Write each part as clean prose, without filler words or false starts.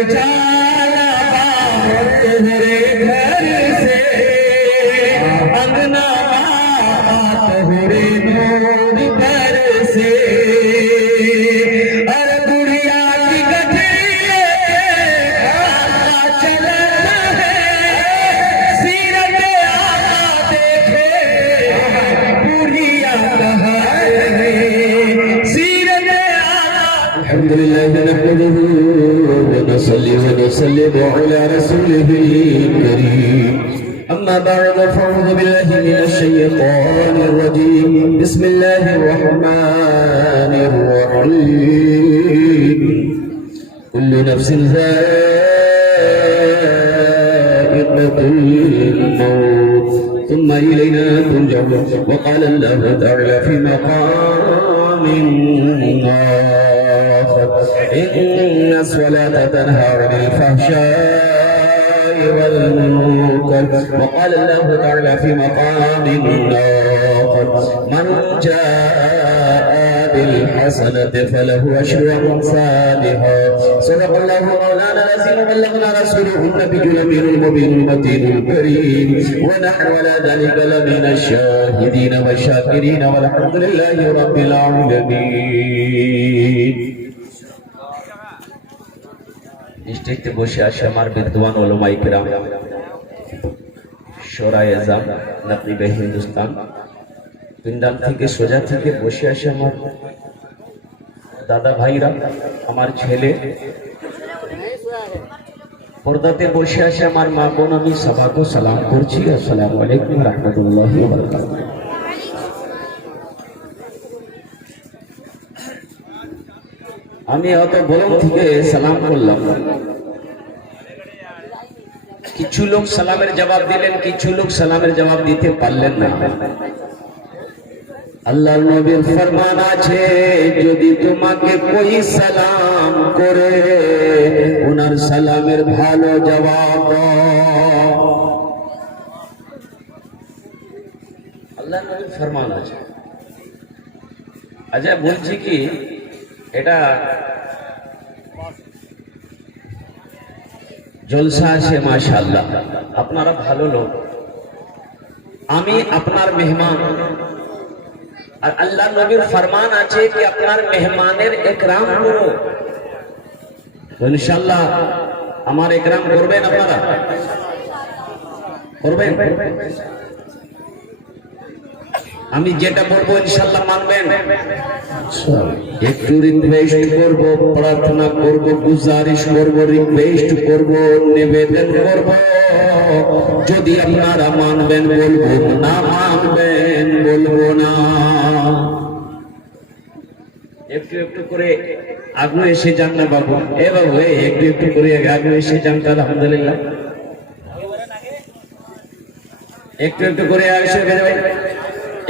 उजाला तेरे घर से अंगना तेरे नूर पर से अरे बुढ़िया की गठरी चलना है सीरत आका देखे बुढ़िया कहाँ है सीरत आका अल्हम्दुलिल्लाह नहमदुहु ونصلي ونسلم على رسوله الكريم أما بعد فأعوذ بالله من الشيطان الرجيم بسم الله الرحمن الرحيم كل نفس ذائقة الموت ثم إلينا ترجعون وقال الله تعالى في مقام إن الصلاة تنهى عن الفحشاء والمنكر وقال الله تعالى في مقام آخر من جاء بالحسنة فله أشر أمثالها صدق الله مولانا العظيم وبلغنا رسوله النبي الأمين المبين المتين الكريم ونحن على ذلك لمن الشاهدين والشاكرين والحمد لله رب العالمين স্টেজে বসে আছে আমার বিদ্বান উলামায়ে কিরাম শোরায়ে আযম নকিবে হিন্দুস্তান পিন্ডাল থেকে সোজা থেকে বসে আছে আমার দাদা ভাইরা আমার ছেলে পর্দাতে বসে আছে আমার মা বোন আমি সবাইকে সালাম করছি আসসালামু আলাইকুম ওয়া রাহমাতুল্লাহি ওয়া বারাকাতুহু আমি অত বলম থেকে সালাম করলাম কিছু লোক সালামের জবাব দিলেন কিছু লোক সালামের জবাব দিতে পারলেন না আল্লাহর নবীর ফরমান আছে যদি তোমাকে কোই সালাম করে ওনার সালামের ভালো জবাব দাও আল্লাহর নবীর ফরমান আছে আচ্ছা বলছি কি এটা জলসা আছে মাশাআল্লাহ আপনারা ভালো লোক আমি আপনার মেহমান আর আল্লাহ নবীর ফরমান আছে কি আপনার মেহমানের ইকরাম করো তো ইনশাআল্লাহ আমার ইকরাম করবেন আপনারা করবেন আমি যেটা বলবো ইনশাআল্লাহ মানবেন একটু রিকোয়েস্ট করব প্রার্থনা করব গুজারিশ করব রিকোয়েস্ট করব নিবেদন করব যদি আপনারা মানবেন বলবো না মানবেন বলবো না একটু একটু করে আগে এসে যান না বাবু এ বাবু একটু একটু করে আগে এসে যান আলহামদুলিল্লাহ একটু একটু করে এসে যাবেন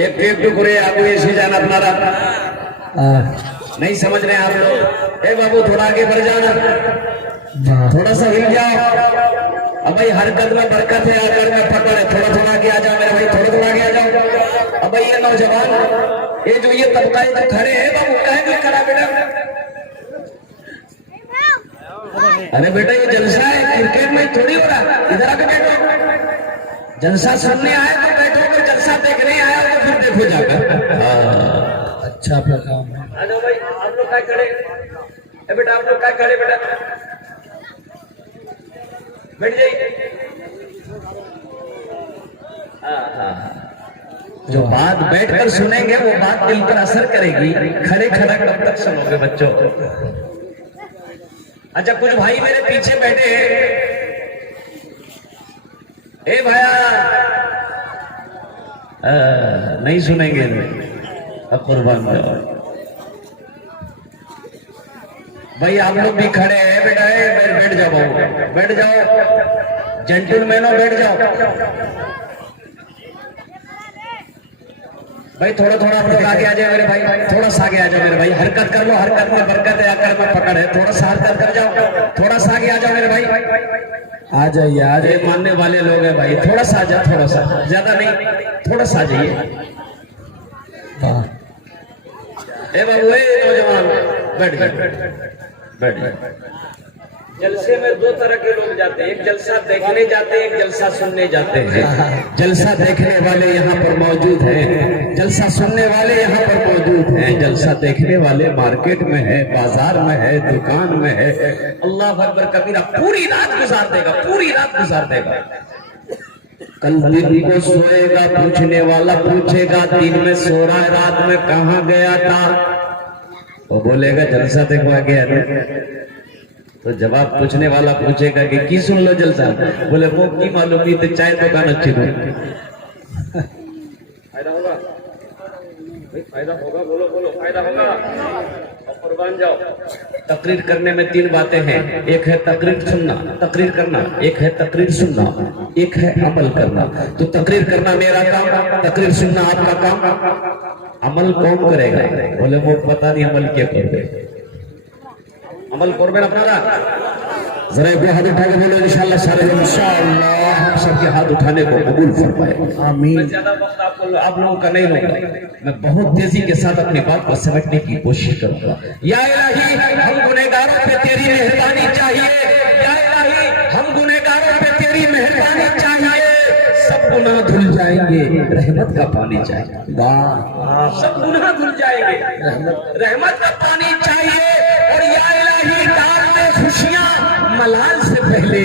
একটু একটু করে आगे ऐसे जाना अपनारा नहीं समझ रहे आप लोग ए बाबू थोड़ा आगे बढ़ जाना थोड़ा सा हिल जाओ अब भाई हर कदम में बरकत है हर कदम में पकड़ है थोड़ा थोड़ा आगे आ जाओ मेरे भाई थोड़ा थोड़ा आगे आ जाओ अब भाई ये नौजवान ये जो ये तबका जो खड़े हैं बाबू कहेंगे खड़ा बेटा अरे बेटा ये जलसा है क्रिकेट में थोड़ी हो रहा इधर आके बैठो जलसा सुनने आए तो बैठो कोई जलसा देखने आया तो फिर देखो जाकर अच्छा अपना काम है आ जाओ भाई आप लोग क्या खड़े ए बेटा आप लोग क्या खड़े बेटा बैठ जाइए जो बात बैठकर सुनेंगे वो बात दिल पर असर करेगी खड़े खड़ा कब तक सुनोगे बच्चों अच्छा कुछ भाई मेरे पीछे बैठे हैं ए भाया नहीं सुनेंगे अब कुर्बान भाई आप लोग भी खड़े हैं बेटा बैठ जाओ बैठ जाओ जेंटलमैनों बैठ जाओ भाई थोड़ा थोड़ा आप लोग आगे आ जाओ मेरे भाई थोड़ा सा आगे आ जाओ मेरे भाई हरकत कर लो हरकत में बरकत है आकर में पकड़ है थोड़ा सा हरकत कर जाओ थोड़ा सा आगे आ जाओ मेरे भाई आ जाइए आज मानने वाले लोग हैं भाई थोड़ा सा आ जाओ थोड़ा सा ज्यादा नहीं थोड़ा सा आ जाइए ए बाबू ए नौजवान बैठ جلسے میں دو طرح کے لوگ جاتے ہیں، ایک جلسہ دیکھنے جاتے ہیں، ایک جلسہ سننے جاتے ہیں۔ جلسہ دیکھنے والے یہاں پر موجود ہیں، جلسہ سننے والے یہاں پر موجود ہیں۔ جلسہ دیکھنے والے مارکیٹ میں ہے، بازار میں ہے، دکان میں ہے۔ اللہ اکبر کبیرہ، پوری رات گزار دے گا، پوری رات گزار دے گا۔ کل دن کو سوئے گا، پوچھنے والا پوچھے گا دن میں سو رہا ہے، رات میں کہاں گیا تھا؟ وہ بولے گا جلسہ دیکھوا گیا نا۔ تو جواب پوچھنے والا پوچھے گا کہ کی سن لو جلسہ؟ بولے وہ کی معلوم نہیں تو چائے دکان اچھی ہو۔ فائدہ ہوگا؟ فائدہ ہوگا، بولو بولو، فائدہ ہوگا اور قربان جاؤ۔ تقریر کرنے میں تین باتیں ہیں، ایک ہے تقریر سننا، تقریر کرنا، ایک ہے تقریر سننا، ایک ہے عمل کرنا۔ تو تقریر کرنا میرا کام، تقریر سننا آپ کا کام۔ عمل کون کرے گا؟ بولے وہ پتہ نہیں عمل کیا کرے، عمل کربین اپنا ذرا ایک ہاتھ اٹھا کے بولو انشاءاللہ سارے انشاءاللہ ہم سب کے ہاتھ اٹھانے کو قبول فرمائے آمین۔ میں زیادہ وقت آپ لوگوں کا نہیں لوں، میں بہت تیزی کے ساتھ اپنی بات کو سمجھنے کی کوشش کروں گا۔ یا الہی ہم گنہگاروں پہ تیری مہربانی چاہیے، یا الہی ہم گنہگاروں پہ تیری مہربانی چاہیے۔ سب گناہ دھل جائیں گے، رحمت کا پانی چاہیے۔ سب گناہ دھل جائیں گے، رحمت کا پانی چاہیے۔ اور یا الہی ڈال دے خوشیاں ملال سے پہلے،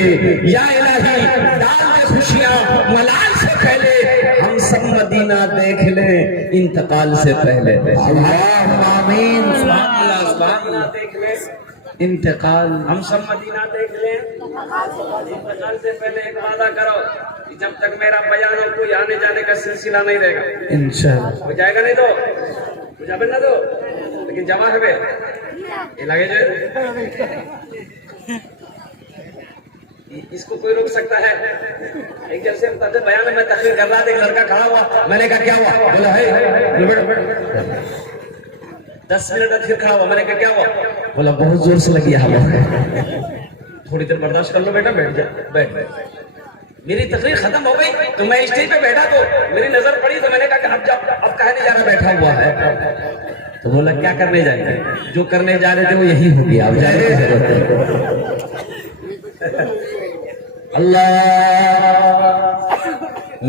یا الہی ڈال دے خوشیاں ملال سے پہلے، ہم سب مدینہ دیکھ لیں انتقال سے پہلے۔ اللہم آمین، سبحان اللہ، سبحان اللہ، دیکھ لیں انتقال، ہم سب مدینہ دیکھ لیں انتقال سے پہلے۔ ایک وعدہ کرو کہ جب تک میرا بیان اور کوئی آنے جانے کا سلسلہ نہیں رہے گا انشاءاللہ، ہو جائے گا نہیں تو ہو جائے نہ تو لیکن جمع ہے بے یہ لگے جو اس کو کوئی روک سکتا ہے؟ ایک جلسے میں بیان میں تقریر کر رہا تھا، ایک لڑکا کھڑا ہوا، میں نے کہا کیا ہوا؟ بولا ہے 10 منٹ پھر کھڑا ہوا، میں نے کہا کیا ہوا؟ بولا بہت زور سے لگی ہوا، تھوڑی دیر برداشت کر لو بیٹا، بیٹھ جا، بیٹھ۔ میری تقریر ختم ہو گئی تو میں اسٹیج پہ بیٹھا تو میری نظر پڑی تو میں نے کہا کہ اب کہنے جا رہا بیٹھا ہوا ہے؟ تو بولا کیا کرنے جائیں گے؟ جو کرنے جا رہے تھے وہ یہی ہو گیا، اب جانے کی ضرورت ہے۔ اللہ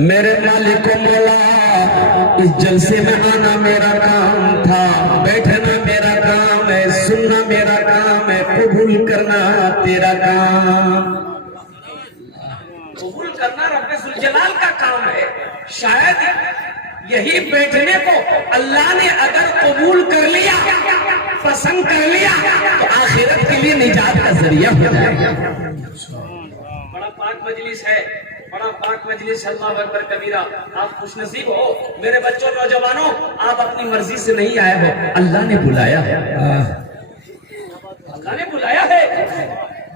میرے مالک و مولا، اس جلسے میں آنا میرا کام تھا، بیٹھنا میرا کام ہے، سننا میرا کام ہے، قبول کرنا تیرا کام، قبول کرنا رب ذوالجلال کا کام ہے۔ شاید یہی بیٹھنے کو اللہ نے اگر قبول کر لیا، پسند کر لیا تو آخرت کے لیے نجات کا ذریعہ ہو جائے گا۔ بڑا پاک مجلس ہے، بڑا پاک مجلس، اللہ اکبر کبیرہ۔ آپ خوش نصیب ہو میرے بچوں، نوجوانوں، آپ اپنی مرضی سے نہیں آئے ہو، اللہ نے بلایا ہے، اللہ نے بلایا ہے۔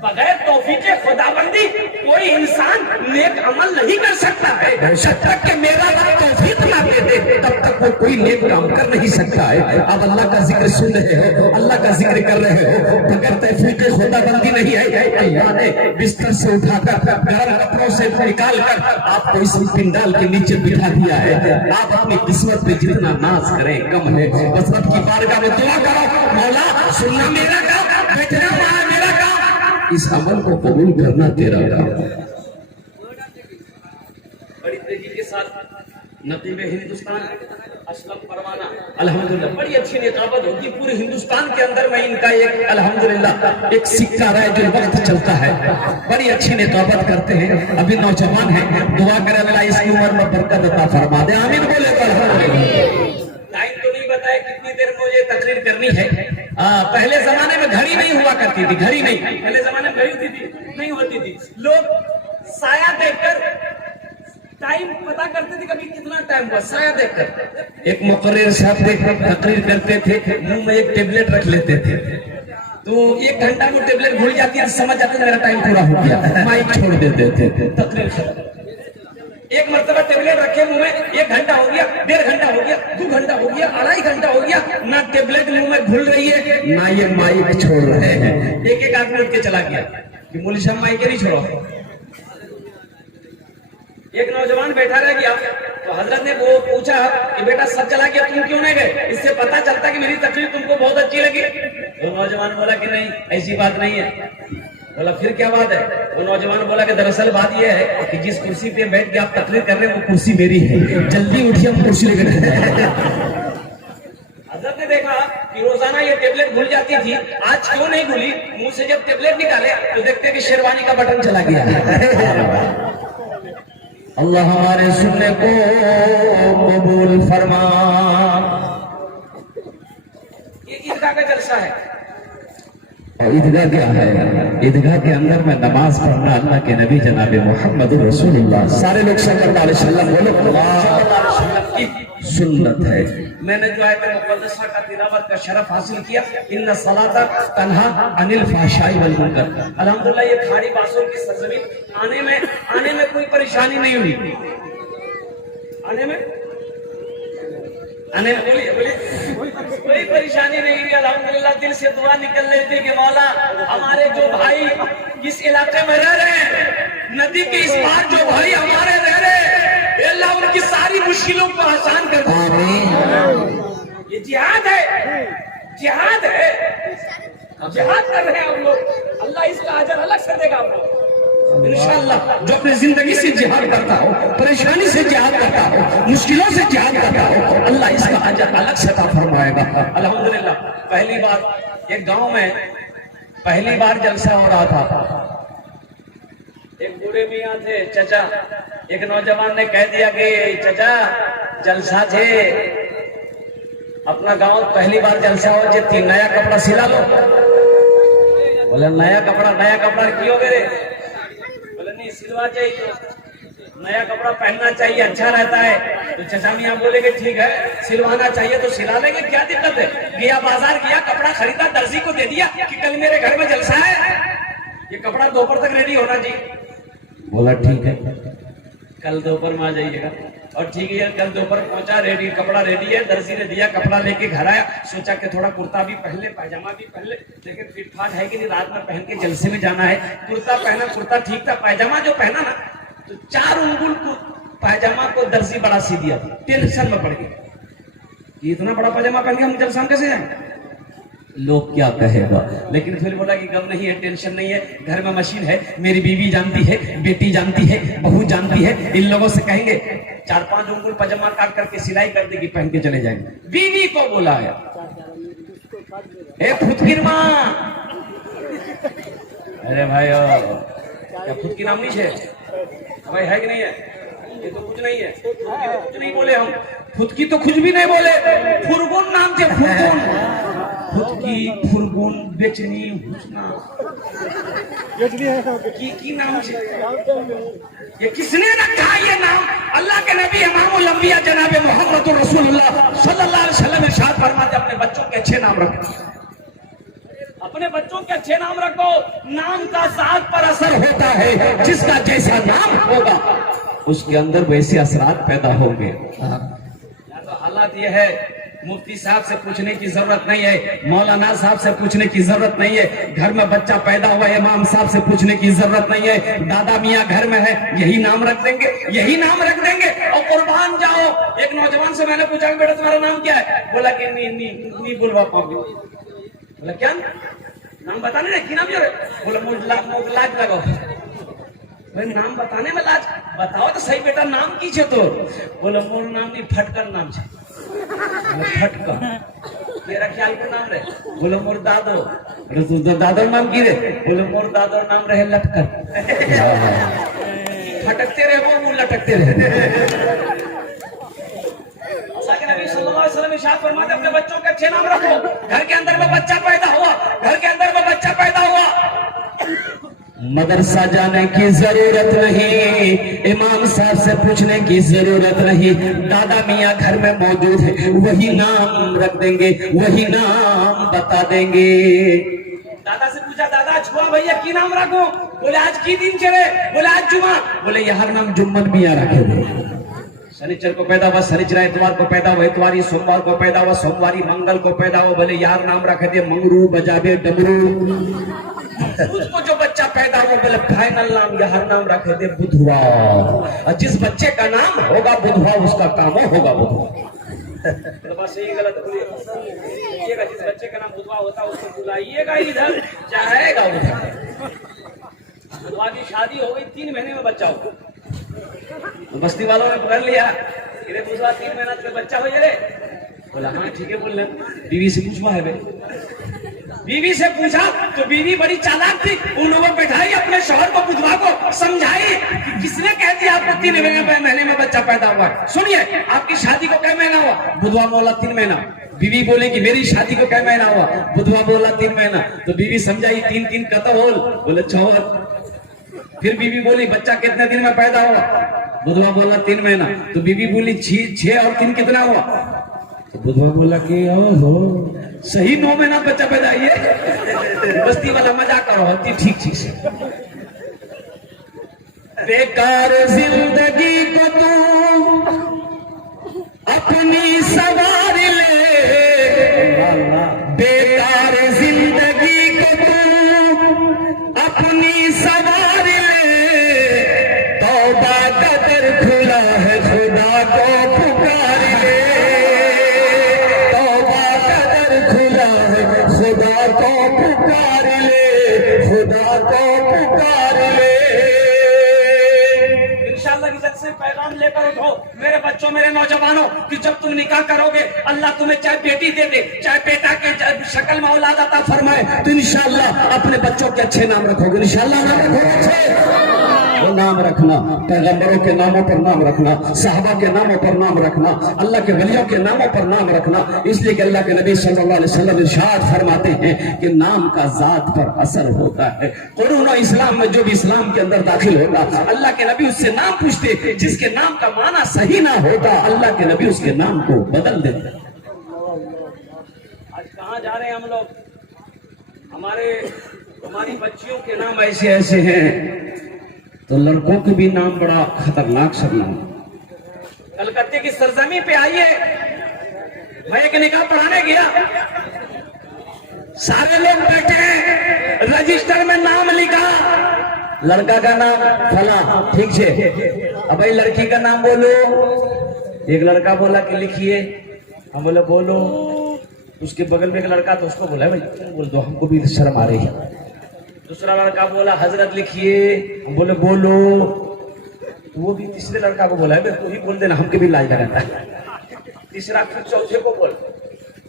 بغیر توفیق خداوندی کوئی انسان نیک عمل نہیں کر سکتا ہے۔ جب تک کہ میرا رب توفیق نہ دے دے تب تک وہ کوئی نیک کام کر نہیں سکتا ہے۔ اب اللہ کا ذکر سن رہے ہو، اللہ کا ذکر کر رہے ہو، بغیر توفیق خداوندی نہیں ہے۔ اللہ نے بستر سے اٹھا کر گرم کپڑوں سے نکال کر آپ کو اس پنڈال کے نیچے بٹھا دیا ہے۔ آپ اپنی قسمت پہ جتنا ناز کریں کم ہے۔ بس رب کی بارگاہ میں دعا کرو، مولا سننا میرا کام، بیٹھنا میرا کام، اس عمل کو قبول کرنا تیرا کام۔ بڑی تیزی کے ساتھ نقیب ہندوستان اسلم پروانہ الحمدللہ، بڑی اچھی نقابت ہوتی پورے ہندوستان کے اندر میں ان کا ایک الحمدللہ ایک سکہ رہا ہے جو وقت چلتا ہے، بڑی اچھی نقابت کرتے ہیں، ابھی نوجوان ہیں، دعا کرے اللہ اس کی عمر میں برکت عطا فرما دے، آمین بولے تو الحمدللہ۔ ٹائم تو نہیں بتایا کتنی دیر مجھے تقریر کرنی ہے۔ پہلے زمانے میں گھڑی نہیں ہوا کرتی تھی، گھڑی نہیں، پہلے زمانے میں گھڑی تھی نہیں ہوتی تھی، لوگ سایہ دیکھ کر ٹائم پتا کرتے تھے کبھی کتنا ٹائم ہوا، سایہ دیکھ کر۔ ایک مقرر صاحب دیکھ کر تقریر کرتے تھے، منہ میں ایک ٹیبلٹ رکھ لیتے تھے، تو 1 گھنٹہ میں ٹیبلٹ بھول جاتی ہے، سمجھ جاتے میرا ٹائم پورا ہو گیا، مائک چھوڑ دیتے تھے، تقریر ختم۔ ایک مرتبہ ٹیبلٹ رکھے منہ میں، 1 گھنٹہ ہو گیا، 1.5 گھنٹہ ہو گیا، 2 گھنٹہ ہو گیا، 2.5 گھنٹہ ہو گیا، نہ ٹیبلٹ منہ میں گھل رہی ہے نہ یہ مائک چھوڑ رہے ہیں۔ ایک آدمی اٹھ کے چلا گیا کہ مولوی صاحب مائک نہیں چھوڑو۔ ایک نوجوان بیٹھا رہ گیا تو حضرت نے وہ پوچھا کہ بیٹا سب چلا گیا تم کیوں نہیں گئے؟ اس سے پتا چلتا کہ میری تقریر تم کو بہت اچھی لگی۔ وہ نوجوان بولا کہ نہیں ایسی بات نہیں ہے، بولا پھر کیا بات ہے؟ وہ نوجوان بولا کہ دراصل بات یہ ہے کہ جس کرسی پہ بیٹھ کے آپ تقریر کر رہے ہیں وہ کرسی میری ہے، جلدی اٹھیے ہم کرسی لے کر حضرت نے دیکھا کہ روزانہ یہ ٹیبلٹ بھول جاتی تھی، آج کیوں نہیں بھولی؟ منہ سے جب ٹیبلٹ نکالے تو دیکھتے کہ شیروانی کا بٹن چلا گیا۔ اللہ ہمارے سننے کو قبول فرما۔ یہ عیدگاہ کا جلسہ ہے، اور عیدگاہ کیا ہے؟ عیدگاہ کے اندر میں نماز پڑھنا اللہ کے نبی جناب محمد رسول اللہ سارے لوگ صلی اللہ علیہ وسلم بولو صلی اللہ علیہ وسلم کی سنت ہے۔ میں نے جو آیت مقدسہ کا تلاوت کا شرف حاصل کیا، ان الصلاۃ تنہی عن الفحشاء والمنکر، الحمدللہ یہ کھاڑی باسوں کی سرزمین آنے میں کوئی پریشانی نہیں ہوئی، آنے میں کوئی پریشانی نہیں ہوئی، الحمدللہ دل سے دعا نکل رہی تھی کہ مولا ہمارے جو بھائی اس علاقے میں رہ رہے ہیں، ندی کے اس پار جو بھائی ہمارے رہ رہے ہیں، اے اللہ ان کی ساری مشکلوں کو آسان کر دے۔ یہ جہاد ہے، جہاد ہے، جہاد کر رہے ہیں ہم لوگ، اللہ اس کا اجر الگ سے دے گا ہم لوگ انشاءاللہ۔ جو اپنے زندگی سے جہاد کرتا ہو، پریشانی سے جہاد کرتا ہو، مشکلوں سے جہاد کرتا ہو، اللہ اس کا اجر الگ سے عطا فرمائے گا الحمدللہ۔ پہلی بار ایک گاؤں میں پہلی بار جلسہ ہو رہا تھا، ایک بوڑھے میاں تھے چچا، ایک نوجوان نے کہہ دیا کہ چچا جلسہ تھے اپنا گاؤں پہلی بار جلسہ ہو جاتی، نیا کپڑا سلا لو۔ بولے نیا کپڑا کیوں میرے؟ بولے نہیں سلوا چاہیے، نیا کپڑا پہننا چاہیے، اچھا رہتا ہے۔ تو چچا میاں بولے کہ ٹھیک ہے سلوانا چاہیے تو سلا لیں گے، کیا دقت ہے؟ گیا بازار گیا، کپڑا خریدا، درزی کو دے دیا کہ کل میرے گھر میں جلسہ ہے، یہ کپڑا دوپہر تک ریڈی ہونا چاہیے۔ بولا ٹھیک ہے کل دوپہر میں آ جائیے گا، اور ٹھیک ہے کل دوپہر پہنچا، ریڈی کپڑا ریڈی ہے، درزی نے دیا کپڑا لے کے گھر آیا، سوچا کہ تھوڑا کرتا بھی پہن لے، پائجامہ بھی پہن لے، لیکن فٹ فاٹ ہے کہ نہیں رات میں پہن کے جلسے میں جانا ہے۔ کرتا پہنا، کرتا ٹھیک تھا، پائجامہ جو پہنا نا تو 4 انگل کو پائجامہ کو درزی بڑا سی دیا تھا، ٹینشن میں پڑ گیا کہ اتنا بڑا پائجامہ پہن کے ہم جلسہ کیسے جائیں، لوگ کیا کہے گا؟ لیکن پھر بولا کہ غم نہیں ہے، ٹینشن نہیں ہے، گھر میں مشین ہے، میری بیوی جانتی ہے، بیٹی جانتی ہے، بہو جانتی ہے، ان لوگوں سے کہیں گے 4-5 انگل پاجامہ کاٹ کر کے سلائی کر دے گی، پہن کے چلے جائیں گے۔ بیوی کو بلایا، اے خودکیر ماں، ارے بھائی کیا خود کی نام نہیں ہے بھائی، ہے کہ نہیں ہے؟ یہ تو کچھ نہیں ہے، کچھ نہیں بولے ہم، خود کی تو کچھ بھی نہیں بولے، فرگون نام تھے، فرگون، خود کی فرگون بیچنی حسنا کی نام سے، یہ کس نے رکھا یہ نام؟ اللہ کے نبی امام الانبیاء جناب محمد رسول اللہ صلی اللہ علیہ وسلم ارشاد فرماتے اپنے بچوں کے اچھے نام رکھو، اپنے بچوں کے اچھے نام رکھو، نام کا ذات پر اثر ہوتا ہے، جس کا جیسا نام ہوگا اس کے اندر ویسے اثرات پیدا ہوں گے۔ تو حالات یہ ہے، مفتی صاحب سے پوچھنے کی ضرورت نہیں ہے، مولانا صاحب سے پوچھنے کی ضرورت نہیں ہے، گھر میں بچہ پیدا ہوا امام صاحب سے پوچھنے کی ضرورت نہیں ہے، دادا میاں گھر میں ہے یہی نام رکھ دیں گے، یہی نام رکھ دیں گے اور قربان جاؤ۔ ایک نوجوان سے میں نے پوچھا کہ بیٹا تمہارا نام کیا ہے؟ بولا کہ نہیں بولوا پاؤں گی۔ بولا کیا نام بتانے کی نام جو ہے؟ بولا لاج لگاؤ، نام بتانے میں لاج بتاؤ تو صحیح بیٹا نام کی چھے تو؟ بولا مور نام نہیں پھٹکر نام چھے، پھٹکر تیرا خیال کو نام رہے؟ بولا مور دادو، دادو نام کی رہے؟ بولا مور دادو نام رہے لٹکر، پھٹکتے رہے وہ لٹکتے رہے۔ اللہ کے نبی صلی اللہ علیہ وسلم ارشاد فرماتے اپنے بچوں کے اچھے نام رکھو، گھر کے اندر وہ بچہ پیدا ہوا، گھر کے اندر وہ بچہ پیدا ہوا، مدرسہ جانے کی ضرورت نہیں، امام صاحب سے پوچھنے کی ضرورت نہیں، دادا میاں گھر میں موجود ہے، وہی نام رکھ دیں گے، وہی نام بتا دیں گے۔ دادا سے پوچھا دادا چھوا بھیا کی نام رکھو؟ بولے آج کی دن چلے؟ بولے آج جمعہ۔ بولے یہ ہر نام جمعن میاں رکھے گے، سنیچر کو پیدا ہوا سنیچر، اتوار کو پیدا ہوا اتواری، سوموار کو پیدا ہوا سومواری، منگل کو پیدا ہوا بولے یار نام رکھے دے منگرو بجابے ڈمرو۔ اس کو جو بچہ پیدا ہوا بولے فائنل نام یا ہر نام رکھے دے بدھوا، جس بچے کا نام ہوگا بدھوا اس کا کام ہوگا بدھوا۔ بس یہی غلط جس بچے کا نام بدھوا ہوتا ہے اس کو بلائیے گا ادھر، جائے گا ادھر۔ हमारी शादी हो गई 3 महीने में बच्चा हो, तो बस्ती वालों ने पकड़ लिया, इधर दूसरा 3 महीना से बच्चा हो जाए। बोला हाँ ठीक है, बोल रहे बीवी से पूछवा है भाई। बीवी से पूछा तो बीवी बड़ी चालाक थी, उन लोगों बैठाई अपने शौहर को, बुधवा को समझाई कि किसने कह दिया आपको 3 महीने में बच्चा पैदा हुआ है। सुनिए आपकी शादी को क्या महीना हुआ? बुधवा बोला 3 महीना। बीवी बोले कि मेरी शादी को क्या महीना हुआ? बुधवा बोला 3 महीना। तो बीवी समझाई 3 कत होल, बोले 6। फिर बीवी बोली बच्चा कितने दिन में पैदा हुआ? बुधवा बोला 3 महीना। तो बीवी बोली 6 और 3 कितना हुआ? तो बुधवा बोला कि ओहो सही 9 महीना बच्चा पैदा है। बस्ती वाला मजाक करो होती ठीक से। बेकार जिंदगी को तू अपनी सवार ले, बेकार जिंदगी को तू अपनी सवार ले, तौबा का दर खुला है खुदा को पुकार ले, तौबा का दर खुला है खुदा को पुकार ले, खुदा को पुकार ले। इंशाअल्लाह की तरफ से पैगाम लेकर उठो मेरे बच्चों, मेरे नौजवानों, कि जब तुम निकाह करोगे अल्लाह तुम्हें चाहे बेटी दे दे चाहे बेटा के शक्ल में औलाद अता फरमाए, तो इंशाअल्लाह अपने बच्चों के अच्छे नाम रखोगे। इंशाअल्लाह नाम रखोगे अच्छे, वो नाम रखना, पैगंबरों के नामों पर नाम रखना, साहबा के नामों पर नाम रखना, अल्लाह के वलियों के नामों पर नाम रखना। इसलिए कि अल्लाह के नबी सल्लल्लाहु अलैहि वसल्लम इरशाद फरमाते हैं कि नाम का जात पर असर होता है। कुरान और इस्लाम में जो भी इस्लाम के अंदर दाखिल होगा, अल्लाह के नबी उससे नाम पूछते, जिसके नाम का माना सही ना होता अल्लाह के नबी उसके नाम को बदल देते। आज कहाँ जा रहे हैं हम लोग? हमारी बच्चियों के नाम ऐसे ऐसे हैं, तो लड़कों के भी नाम बड़ा खतरनाक सब नाम। कलकत्ते की सरजमी पे आइए, मैं एक निकाह पढ़ाने गया, सारे लोग बैठे हैं, रजिस्टर में नाम लिखा, लड़का का नाम फला, ठीक है, अब भाई लड़की का नाम बोलो। एक लड़का बोला कि लिखिए, हम बोले बोलो। उसके बगल में एक लड़का, तो उसको बोला भाई बोल दो, हमको भी शर्म आ रही है। दूसरा लड़का बोला हजरत लिखिए, हम बोले बोलो। वो भी तीसरे लड़का को बोला है तू ही बोल देना, हमके भी लाज लगाता है। तीसरा फिर चौथे को बोल,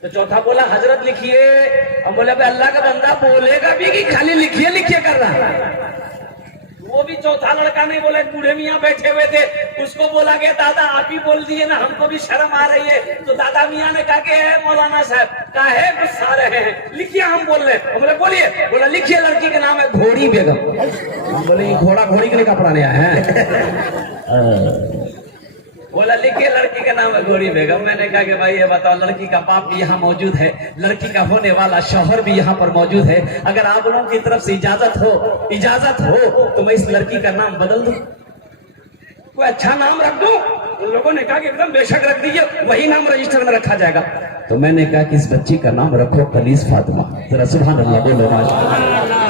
तो चौथा बोला हजरत लिखिए, हम बोले अल्लाह का बंदा बोलेगा भी कि खाली लिखिए लिखिए कर रहा है। वो भी चौथा लड़का नहीं बोला, बूढ़े मियाँ बैठे हुए थे, उसको बोला गया दादा आप ही बोल दिए ना, हमको भी शर्म आ रही है। तो दादा मियाँ ने कहा कि मौलाना साहब काहे गुस्सा रहे हैं, लिखिए हम बोल रहे हैं। हम बोले बोलिए, बोला लिखिए लड़की का नाम है घोड़ी बेगम। हम बोले घोड़ा घोड़ी के लिए कपड़ा नहीं आया है। बोला लिखिए लड़की का नाम है घोड़ी बेगम। मैंने कहा कि भाई ये बताओ, लड़की का बाप भी यहाँ मौजूद है, लड़की का होने वाला शौहर भी यहाँ पर मौजूद है, अगर आप लोगों की तरफ से इजाजत हो तो मैं इस लड़की का नाम बदल दूं, कोई अच्छा नाम रख दूं? उन लोगों ने कहा कि एकदम बेशक रख दीजिए, वही नाम रजिस्टर में रखा जाएगा। तो मैंने कहा कि इस बच्ची का नाम रखो कनीज फातिमा। जरा सुभान अल्लाह बोलो।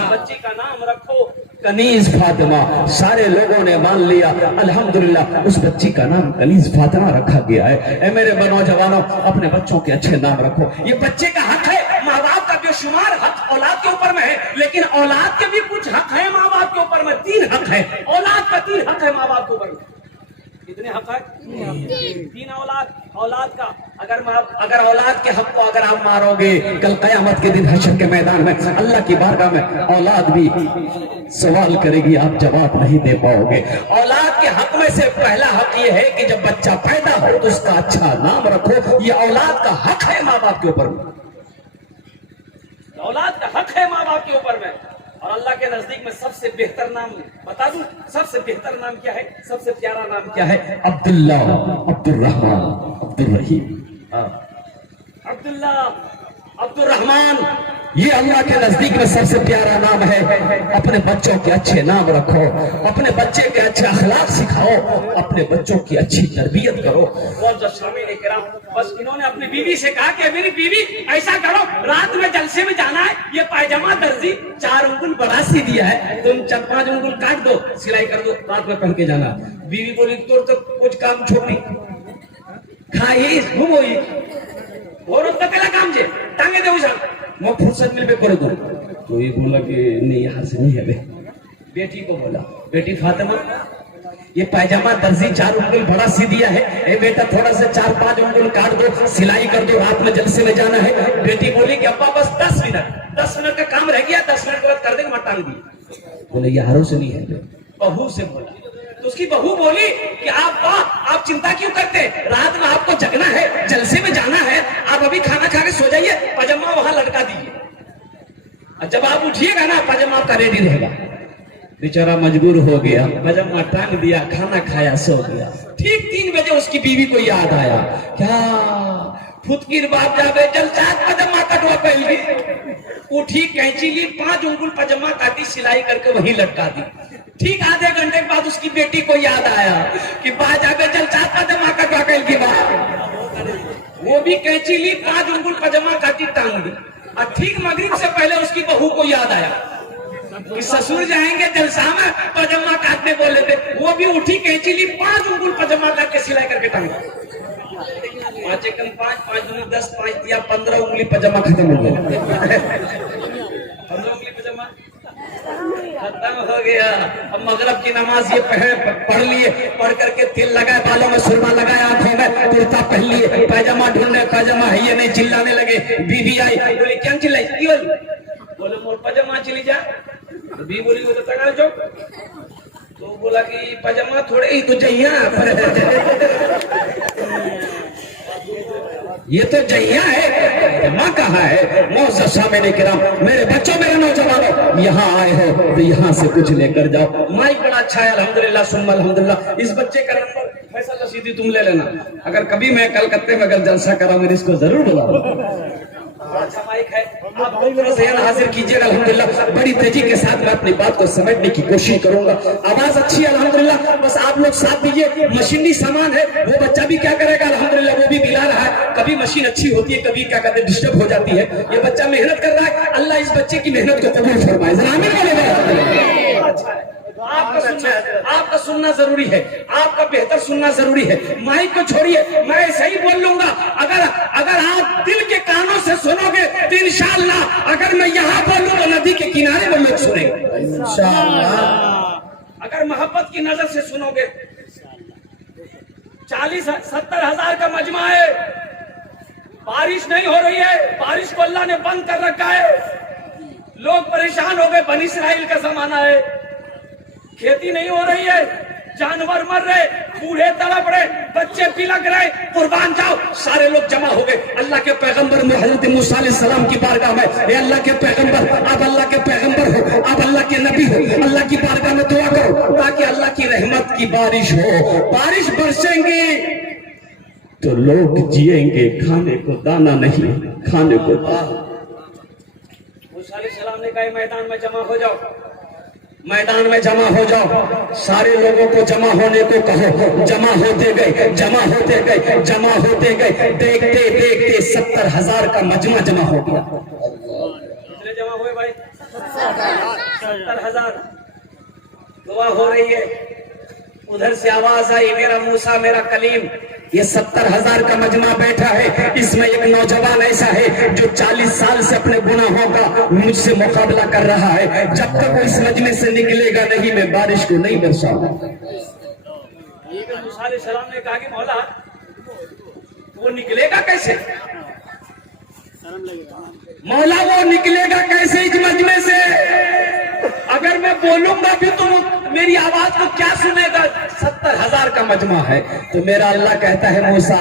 बच्ची का नाम रखो कनीज फातिमा। सारे लोगों ने मान लिया, अल्हम्दुलिल्लाह उस बच्ची का नाम कनीज फातिमा रखा गया है। ए मेरे नौजवानों, अपने बच्चों के अच्छे नाम रखो, ये बच्चे का हक है। माँ बाप का बेशुमार हक औलाद के ऊपर में है, लेकिन औलाद के भी कुछ हक है माँ बाप के ऊपर में। 3 हक है औलाद का, 3 हक है माँ बाप के ऊपर में। कितने हक है? 3 औलाद का। अगर औलाद के हक को अगर आप मारोगे, कल कयामत के दिन हश्र के मैदान में अल्लाह की बारगाह में औलाद भी सवाल करेगी, आप जवाब नहीं दे पाओगे। औलाद के हक में से पहला हक ये है कि जब बच्चा पैदा हो तो उसका अच्छा नाम रखो। ये औलाद का हक है माँ बाप के ऊपर में, औलाद का हक है माँ बाप के ऊपर में। और अल्लाह के नजदीक में सबसे बेहतर नाम बता दूं, सबसे बेहतर नाम क्या है, सबसे प्यारा नाम क्या है? अब्दुल्ला, अब्दुर्रहमान, अब्दुर्रहीम। अब्दुल्ला, अब्दुर्रहमान, ये अल्लाह के नजदीक में सबसे प्यारा नाम है। अपने बच्चों के अच्छे नाम रखो, अपने बच्चे के अच्छे अखलाक सिखाओ, अपने बच्चों की अच्छी तरबियत करो। बस इन्होंने अपनी बीवी से कहा कि मेरी बीवी ऐसा करो, रात में जलसे में जाना है, ये पायजामा दर्जी 4 उंगल बढ़ा सी दिया है, तुम 4-5 उंगल काट दो, सिलाई कर दो, रात में पहन के जाना। बीवी बोली तो कुछ काम छोड़ी खाई घूमोई और कतेला काम जे टांगे दे उसा मैं फुर्सत मिल पे कर दो। तो ये बोला कि नहीं यहाँ से नहीं है बे, बेटी को बोला, बेटी फातिमा ये पायजामा दर्जी 4 उंगल बड़ा सी दिया है, ए बेटा थोड़ा सा 4-5 उंगल काट दो, सिलाई कर दो, रात में जलसे में जाना है। बेटी बोली कि अब्बा बस 10 मिनट का काम रह गया, 10 मिनट के बाद कर देंगे, मैं टांग दी। बोले ये हारों से नहीं है, बहू से बोला। तो उसकी बहू बोली कि आप चिंता क्यों करते, रात में आपको जगना है, जलसे में जाना है, आप अभी खाना खा के सो जाइए, पायजामा वहां लटका दीजिए, और जब आप उठिएगा ना पायजामा आपका रेडी रहेगा। बेचारा मजबूर हो गया, पायजामा टांग दिया, खाना खाया, सो गया। ठीक 3 बजे उसकी बीवी को याद आया, क्या फुतकीर बाप जावे जल चाहत पायजामा कटवा पहली। उठी, कैंची ली, 5 उंगल पायजामा काटी, सिलाई करके वहीं लटका दी। ठीक आधे घंटे के बाद उसकी बेटी को याद आया कि बा जावे जल चाहत पायजामा कटवा पहली बात। वो भी कैंची ली, 5 उंगल पायजामा काटी, टांग दी। और ठीक मगरिब से पहले उसकी बहू को याद आया कि ससुर जाएंगे जलसा में, पायजामा काटने बोले थे। वो भी उठी, कैंची ली, 5 उंगल पायजामा काट के सिलाई करके टांग दी। 5 एकम 5 दूनी 10, 5 दिया 15 उंगली पायजामा खत्म हो गया। 15 उंगली पायजामा खत्म हो गया। अब मगरब की नमाज ये पढ़ लिए, पढ़ करके तेल लगाए, बालों में सुरमा लगाए, आंखों में कुर्ता पहन लिए, पायजामा ढूंढे, पायजामा है ये नहीं, चिल्लाने लगे। बीवी आई, बोली क्या चिल्लाई, बोले मोर पायजामा चली जा। तो बीवी बोली वो तो तगा जो, तो बोला कि पायजामा थोड़े ही तो जइया, ये तो जइया है, माँ कहाँ है। मौजूद सामने किराम, मेरे बच्चों, मेरे नौजवानों, यहाँ आए हो तो यहाँ से कुछ लेकर जाओ। माइक बड़ा अच्छा है, अल्हम्दुलिल्लाह सुम्मा अल्हम्दुलिल्लाह। इस बच्चे का नंबर फैसल रशीदी तुम ले लेना, अगर कभी मैं कलकत्ते में अगर जलसा कराऊंगा इसको जरूर बुलाऊंगा। अच्छा माइक है, आप हाजिर कीजिएगा। अल्हम्दुलिल्लाह बड़ी तेजी के साथ मैं अपनी बात को समझने की कोशिश करूंगा। आवाज अच्छी है अल्हम्दुलिल्लाह, बस आप लोग साथ दीजिए। मशीनी सामान है, वो बच्चा भी क्या करेगा अल्हम्दुलिल्लाह, वो भी मिला रहा है। कभी मशीन अच्छी होती है, कभी क्या कहते हैं डिस्टर्ब हो जाती है। ये बच्चा मेहनत कर रहा है, अल्लाह इस बच्चे की मेहनत को कबूल फरमाए। जरा आमीन बोलिएगा। अच्छा है, आपका सुनना जरूरी है, आपका बेहतर सुनना जरूरी है। माइक को छोड़िए, मैं ऐसा ही बोल लूंगा। अगर आप दिल के कानों से सुनोगे तो इंशाअल्लाह, अगर मैं यहाँ बोलूं तो नदी के किनारे में लोग सुनेंगे इंशाअल्लाह। अगर मोहब्बत की नजर से सुनोगे, 40-70 हजार का मजमा है, बारिश नहीं हो रही है, बारिश को अल्लाह ने बंद कर रखा है, लोग परेशान हो गए, बनी इस्राइल का जमाना है, खेती नहीं हो रही है, जानवर मर रहे, बूढ़े तड़प रहे, बच्चे पिलक रहे, कुर्बान जाओ। सारे लोग जमा हो गए अल्लाह के पैगंबर में, हजरत मूसा अलैहिस्सलाम की बारगाह में। ए अल्लाह के पैगंबर, आप अल्लाह के पैगंबर हो, आप अल्लाह के नबी हो, अल्लाह की बारगाह में दुआ करो ताकि अल्लाह की रहमत की बारिश हो। बारिश बरसेंगी तो लोग जिएंगे, खाने को दाना नहीं, खाने को। मूसा अलैहिस्सलाम ने कहा मैदान में जमा हो जाओ, मैदान में जमा हो जाओ। सारे लोगों को जमा होने को कहो, जमा होते गए, जमा होते गए, जमा होते गए। देखते देखते 70 हजार का मजमा जमा हो गया। कितने जमा हुए भाई? 70 हजार। दुआ हो रही है, उधर से आवाज आई, मेरा मूसा, मेरा कलीम। ये 70 हजार का मजमा बैठा है, इसमें एक नौजवान ऐसा है जो 40 साल से अपने गुनाहों का मुझसे मुकाबला कर रहा है। जब तक वो इस मजमे से निकलेगा नहीं, मैं बारिश को नहीं बरसाऊंगा। मूसा अलैहिस्सलाम ने कहा कि मौला वो निकलेगा कैसे? मौला वो निकलेगा कैसे इस मजमे से? अगर मैं बोलूंगा भी तो मेरी आवाज को क्या सुनेगा? 70 हजार का मजमा है। तो मेरा अल्लाह कहता है मूसा,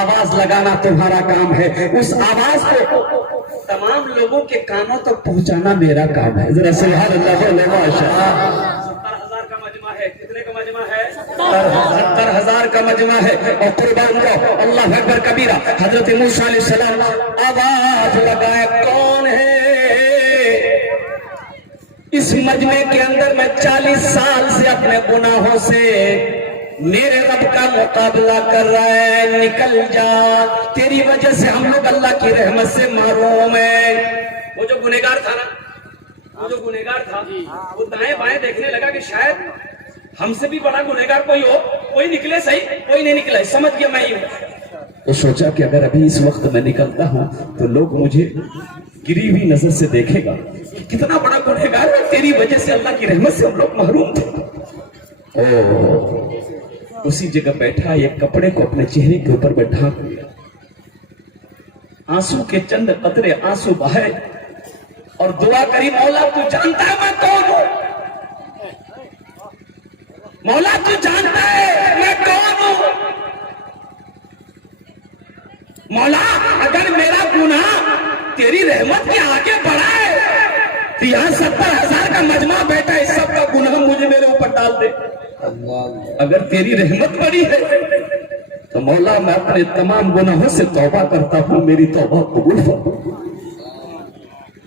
आवाज लगाना तुम्हारा काम है, उस आवाज को तमाम लोगों के कानों तक पहुंचाना मेरा काम है। जरा सुभान अल्लाह बोले माशाअल्लाह। 70 हजार का मजमा है। कितने का मजमा है? 70 हजार का मजमा है। और कुर्बान जाओ, अल्लाह अकबर कबीरा। हजरत मूसा अलैहिस्सलाम आवाज लगाए, कौन है इस मजमे के अंदर? मैं 40 साल से अपने गुनाहों से मेरे रब का मुकाबला कर रहा है, निकल जा, तेरी वजह से हम लोग अल्लाह की रहमत से मारूम है। वो जो गुनहगार था ना, वो जो गुनहगार था, वो दाएं बाएं देखने लगा कि शायद हमसे भी बड़ा गुनहगार कोई हो, कोई निकले सही, कोई नहीं निकला, समझ गया मैं ही हूं। तो सोचा कि अगर अभी इस वक्त मैं निकलता हूं तो लोग मुझे गिरी हुई नजर से देखेगा, कितना बड़ा गुनहगार है, तेरी वजह से अल्लाह की रहमत से हम लोग महरूम थे। उसी जगह बैठा एक कपड़े को अपने चेहरे के ऊपर में ढांक लिया, आंसू के चंद कतरे आंसू बहे और दुआ करी, मौला तू जानता है मैं कौन हूं, मौला तू जानता है मैं कौन हूं, मौला अगर मेरा गुनाह तेरी रहमत के आगे बढ़ा है तो यहाँ 70,000 का मजमा बैठा है, सब का गुनाह मुझे मेरे ऊपर डाल दे। अगर तेरी रहमत बड़ी है तो मौला मैं अपने तमाम गुनाहों से तौबा करता हूँ, मेरी तौबा कबूल फरमा।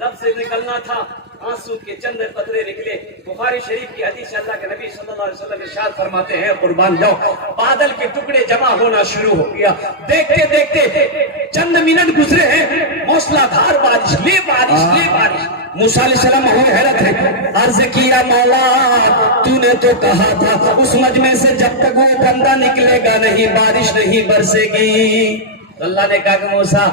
लब से निकलना था, आंसू के चंद कतरे निकले। बुखारी शरीफ की हदीस अल्लाह के नबी सल्लल्लाहु अलैहि वसल्लम इरशाद फरमाते हैं, कुर्बान जाओ, बादल के टुकड़े जमा होना शुरू हो गया। देखते देखते चंद मिनट गुजरे हैं, मूसलाधार बारिश ले बारिश। मूसा अलैहिस्सलाम हो हैरत है, अर्ज किया मौला तूने तो कहा था उस मजमे से जब तक वो बंदा निकलेगा नहीं बारिश नहीं बरसेगी। अल्लाह ने कहा कि मूसा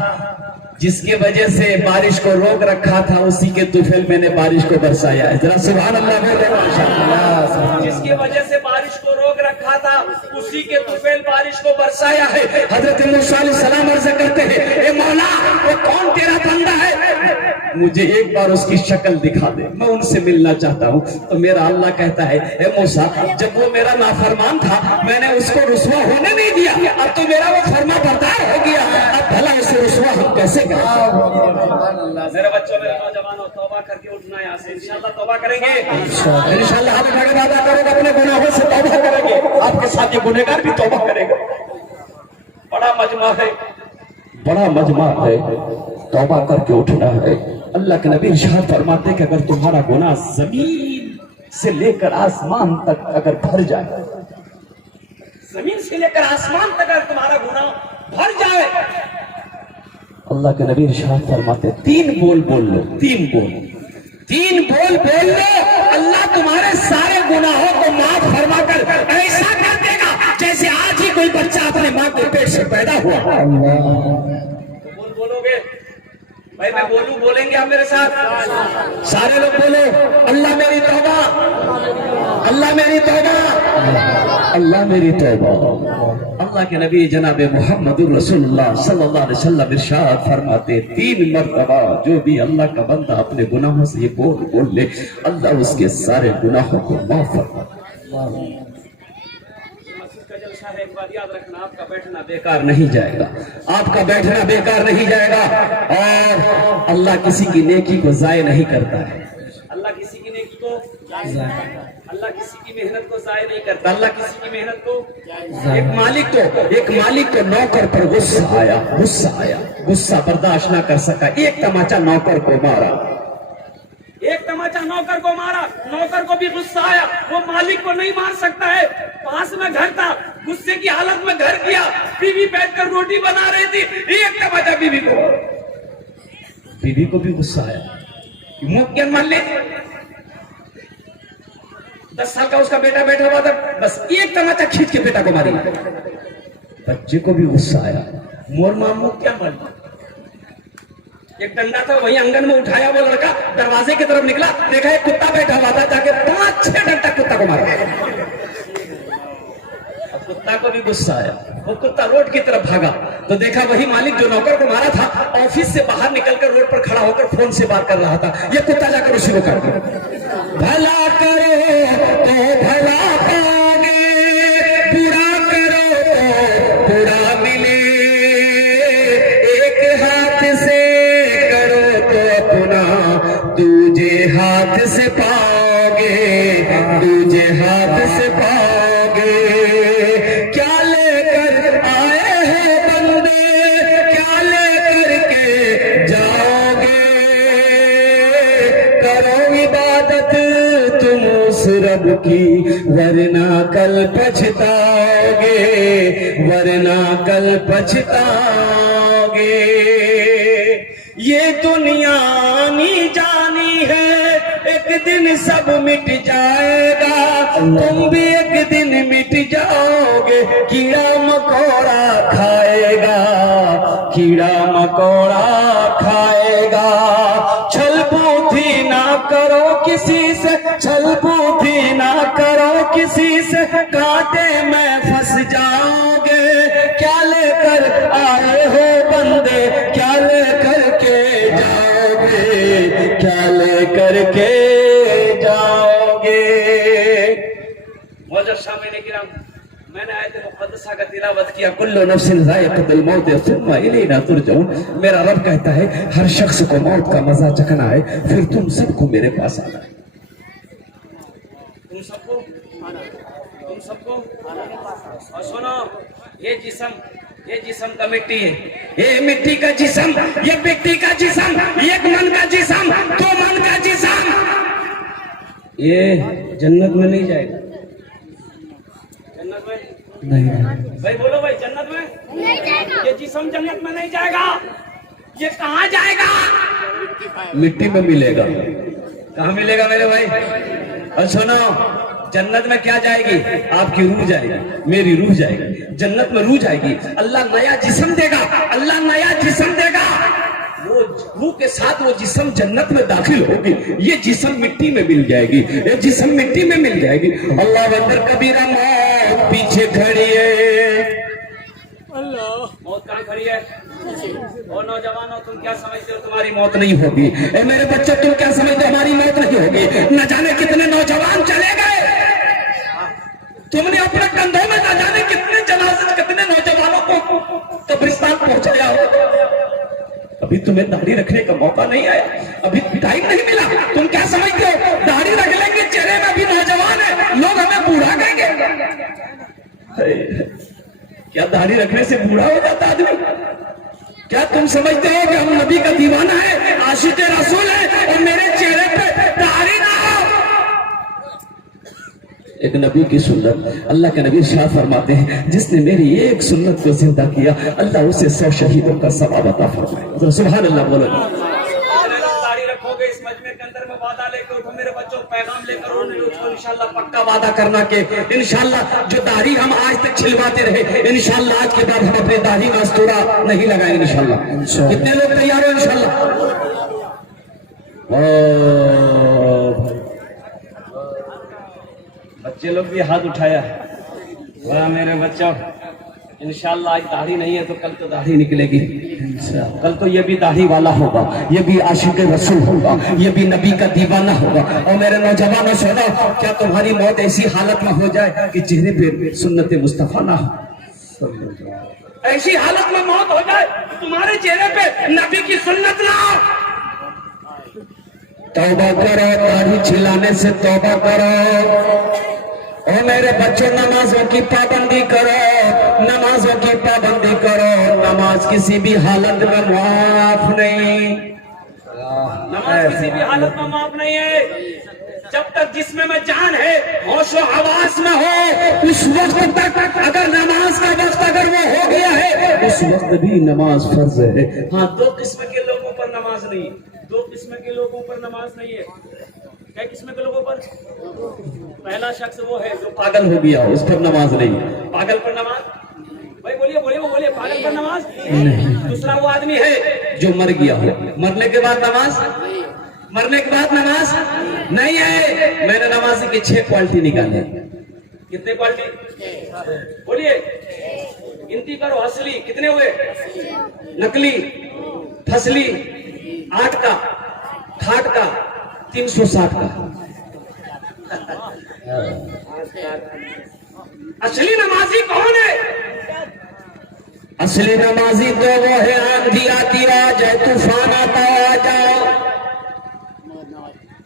जिसकी वजह से बारिश को रोक रखा था उसी के तुफैल मैंने बारिश को बरसाया है। जरा सुभान अल्लाह बोले माशाअल्लाह। जिसकी वजह से बारिश को रोक रखा था उसी के तुफैल बारिश को बरसाया है। हजरत मूसा अलैहिस्सलाम अर्ज करते हैं, ए मौला वो कौन तेरा बंदा है, मुझे एक बार उसकी शक्ल दिखा दे, मैं उनसे मिलना चाहता हूँ। तो मेरा अल्लाह कहता है, ए मूसा जब वो मेरा नाफरमान था मैंने उसको रुसवा होने नहीं दिया, अब तो मेरा वो फरमा बरदार हो गया, अब भला उसे रुसवा हम कैसे करें। मेरे बच्चों मेरे नौजवानों तौबा करके उठना यहाँ से, इंशाअल्लाह तौबा करेंगे, इंशाअल्लाह हाथ उठा के वादा करेंगे अपने गुनाहों से तौबा करेंगे, आपके साथ ये गुनहगार भी तौबा करेगा। बड़ा मजमा है, तौबा करके उठना है। अल्लाह के नबी इरशाद फरमाते कि अगर तुम्हारा गुनाह जमीन से लेकर आसमान तक अगर भर जाए, जमीन से लेकर आसमान तक अगर तुम्हारा गुनाह भर जाए, अल्लाह के नबी इरशाद फरमाते 3 बोल बोल लो, 3 बोल लो, अल्लाह तुम्हारे सारे गुनाहों को माफ फरमा कर ऐसा कर देगा जैसे आज ही कोई बच्चा अपने माँ के पेट से पैदा हुआ। बोलोगे भाई, मैं बोलूं, बोलेंगे आप मेरे साथ? सारे लोग बोलो, अल्लाह मेरी तौबा, अल्लाह मेरी तौबा, अल्लाह मेरी तौबा। अल्लाह के नबी जनाब मोहम्मद रसूलुल्लाह सल्लल्लाहु अलैहि वसल्लम इरशाद फरमाते 3 मर्तबा जो भी अल्लाह का बंदा अपने गुनाहों से ये बोल ले, अल्लाह उसके सारे गुनाहों को माफ फरमा। एक बात याद रखना, आपका बैठना बेकार नहीं जाएगा, आपका बैठना बेकार नहीं जाएगा, और अल्लाह किसी की नेकी को जाय नहीं करता है, अल्लाह किसी की नेकी को, अल्लाह किसी की मेहनत को जाय नहीं करता, अल्लाह किसी की मेहनत को। एक मालिक को नौकर पर गुस्सा आया, गुस्सा बर्दाश्त ना कर सका, एक तमाचा नौकर को मारा, नौकर को भी गुस्सा आया, वो मालिक को नहीं मार सकता है, पास में घर था, गुस्से की हालत में घर गया, बीवी बैठकर रोटी बना रही थी, एक तमाचा बीवी को भी गुस्सा आया, मुंह क्या मान ले, 10 साल का उसका बेटा बैठा हुआ था, बस एक तमाचा खींच के बेटा को मारी। बच्चे को भी गुस्सा आया, मोर मामू क्या मान, एक डंडा था वही आंगन में उठाया, वो लड़का दरवाजे की तरफ निकला, देखा एक कुत्ता बैठा हुआ था, जाके 5-6 डंडा कुत्ता को मारा। कुत्ता को भी गुस्सा आया, वो कुत्ता रोड की तरफ भागा, तो देखा वही मालिक जो नौकर को मारा था ऑफिस से बाहर निकलकर रोड पर खड़ा होकर फोन से बात कर रहा था। ये कुत्ता जाकर उसी को काट दिया। भला करो तो भला पाओगे, बुरा करो तो बुरा मिले, एक हाथ से करो तो अपना दूजे हाथ से पाओगे, दूजे हाथ से पाओगे। क्या लेकर आए हो बंदे, क्या लेकर के जाओगे, करो इबादत तुम उस रब की, वरना कल पछताओगे, वरना कल पछताओगे। ये दुनिया आनी जानी है, एक दिन सब मिट जाएगा, तुम भी एक दिन मिट जाओगे। कीड़ा मकोड़ा खाएगा, कीड़ा मकोड़ा खाएगा, छल बूथी ना کسی سے کانٹے میں پھنس جاؤ گے، کیا لے کر آئے ہو بندے، کیا لے کر کے جاؤ گے، کیا لے کر کے جاؤ گے۔ معزز سامعین کرام، میں نے آیت مقدسہ کا تلاوت کیا، کل نفس ذائقۃ الموت ثم الینا ترجعون۔ میرا رب کہتا ہے ہر شخص کو موت کا مزہ چکھنا ہے، پھر تم سب کو میرے پاس آنا ہے۔ تم سب کو اور سنو، یہ جسم کا مٹی ہے، یہ مٹی کا جسم، یہ مٹی کا جسم، ایک من کا جسم، دو من کا جسم، یہ جنت میں نہیں جائے گا۔ جنت میں نہیں، بھائی بولو بھائی، جنت میں نہیں جائے گا۔ یہ جسم جنت میں نہیں جائے گا، یہ کہاں جائے گا؟ مٹی میں ملے گا۔ کہاں ملے گا میرے بھائی؟ اور سنو، جنت میں کیا جائے گی؟ آپ کی روح جائے گی، میری روح جائے گی، جنت میں روح جائے گی۔ اللہ نیا جسم دے گا، اللہ نیا جسم دے گا، وہ روح کے ساتھ وہ جسم جنت میں داخل ہوگی، یہ جسم مٹی میں مل جائے گی، یہ جسم مٹی میں مل جائے گی۔ اللہ اکبر کبیرہ، موت پیچھے کھڑی ہے، موت کہاں کھڑی ہے؟ اور نوجوانوں، تم کیا سمجھتے ہو تمہاری موت نہیں ہوگی؟ اے میرے بچے، تم کیا سمجھتے ہو ہماری موت نہیں ہوگی؟ نہ جانے کتنے نوجوان چلے گئے، تم نے اپنے کندھوں میں نہ جانے کتنے جنازے، کتنے نوجوانوں کو قبرستان پہنچایا ہو۔ ابھی تمہیں داڑھی رکھنے کا موقع نہیں آیا، ابھی ٹائم نہیں ملا۔ تم کیا سمجھتے ہو داڑھی رکھ لیں گے، چہرے میں ابھی نوجوان ہے، لوگ ہمیں بوڑھا کہیں گے؟ کیا داڑھی رکھنے سے بوڑھا ہو جاتا آدمی؟ کیا تم سمجھتے ہو کہ ہم نبی کا دیوانہ ہے، عاشق رسول ہے، اور میرے چہرے پہ داڑھی نہ ہو؟ ایک نبی کی سنت، اللہ کے نبی ارشاد فرماتے ہیں جس نے میری ایک سنت کو زندہ کیا، اللہ اسے 100 شہیدوں کا ثواب عطا فرمائے۔ سبحان اللہ بولو۔ داڑھی رکھو گے اس مجمع کے اندر، میں وعدہ لے کر اٹھو میرے بچوں، پیغام لے کر اٹھو، انشاءاللہ پکا وعدہ کرنا کہ انشاءاللہ جو داڑھی ہم آج تک چھلواتے رہے، انشاءاللہ آج کے بعد ہم اپنے داڑھی میں استورا نہیں لگائیں گے انشاءاللہ۔ کتنے لوگ تیار ہو انشاءاللہ؟ بچے لوگ بھی ہاتھ اٹھایا ہے، بڑا میرے بچوں، انشاءاللہ آج داڑھی نہیں ہے تو کل تو داڑھی نکلے گی، کل تو یہ بھی داڑھی والا ہوگا، یہ بھی عاشق رسول ہوگا، یہ بھی نبی کا دیوانہ ہوگا۔ اور میرے نوجوانوں سنو، کیا تمہاری موت ایسی حالت میں ہو جائے کہ چہرے پہ سنت مصطفیٰ نہ ہو؟ ایسی حالت میں موت ہو جائے تمہارے چہرے پہ نبی کی سنت نہ ہو؟ توبہ کرو، داڑھی چھلانے سے توبہ کرو۔ اور میرے بچوں، نمازوں کی پابندی کرو، نمازوں کی پابندی کرو، نماز کسی بھی حالت میں معاف نہیں، نماز کسی بھی حالت میں معاف نہیں ہے۔ جب تک جسم میں جان ہے، ہوش و حواس میں ہو، اس وقت تک اگر نماز کا وقت اگر وہ ہو گیا ہے، اس وقت بھی نماز فرض ہے۔ ہاں، دو قسم کے لوگوں پر نماز نہیں ہے، دو قسم کے لوگوں پر نماز نہیں ہے۔ کیا قسم کے لوگوں پر؟ پہلا شخص وہ ہے جو پاگل ہو گیا، اس پر نماز نہیں۔ پاگل پر نماز؟ بھائی بولیے، پاگل پر نماز نہیں۔ دوسرا وہ آدمی ہے جو مر گیا ہو، مرنے کے بعد نماز، مرنے کے بعد نماز نہیں ہے۔ میں نے نمازی کی 6 کوالٹی نکالے۔ کتنے کوالٹی؟ بولیے، گنتی کرو۔ اصلی کتنے ہوئے؟ نقلی، فصلی 8 کا، ٹھاٹ کا 360 کا۔ اصلی نمازی کون ہے؟ اصلی نمازی تو وہ ہے آندھی آتی آ جائے، طوفان آتا آ جاؤ،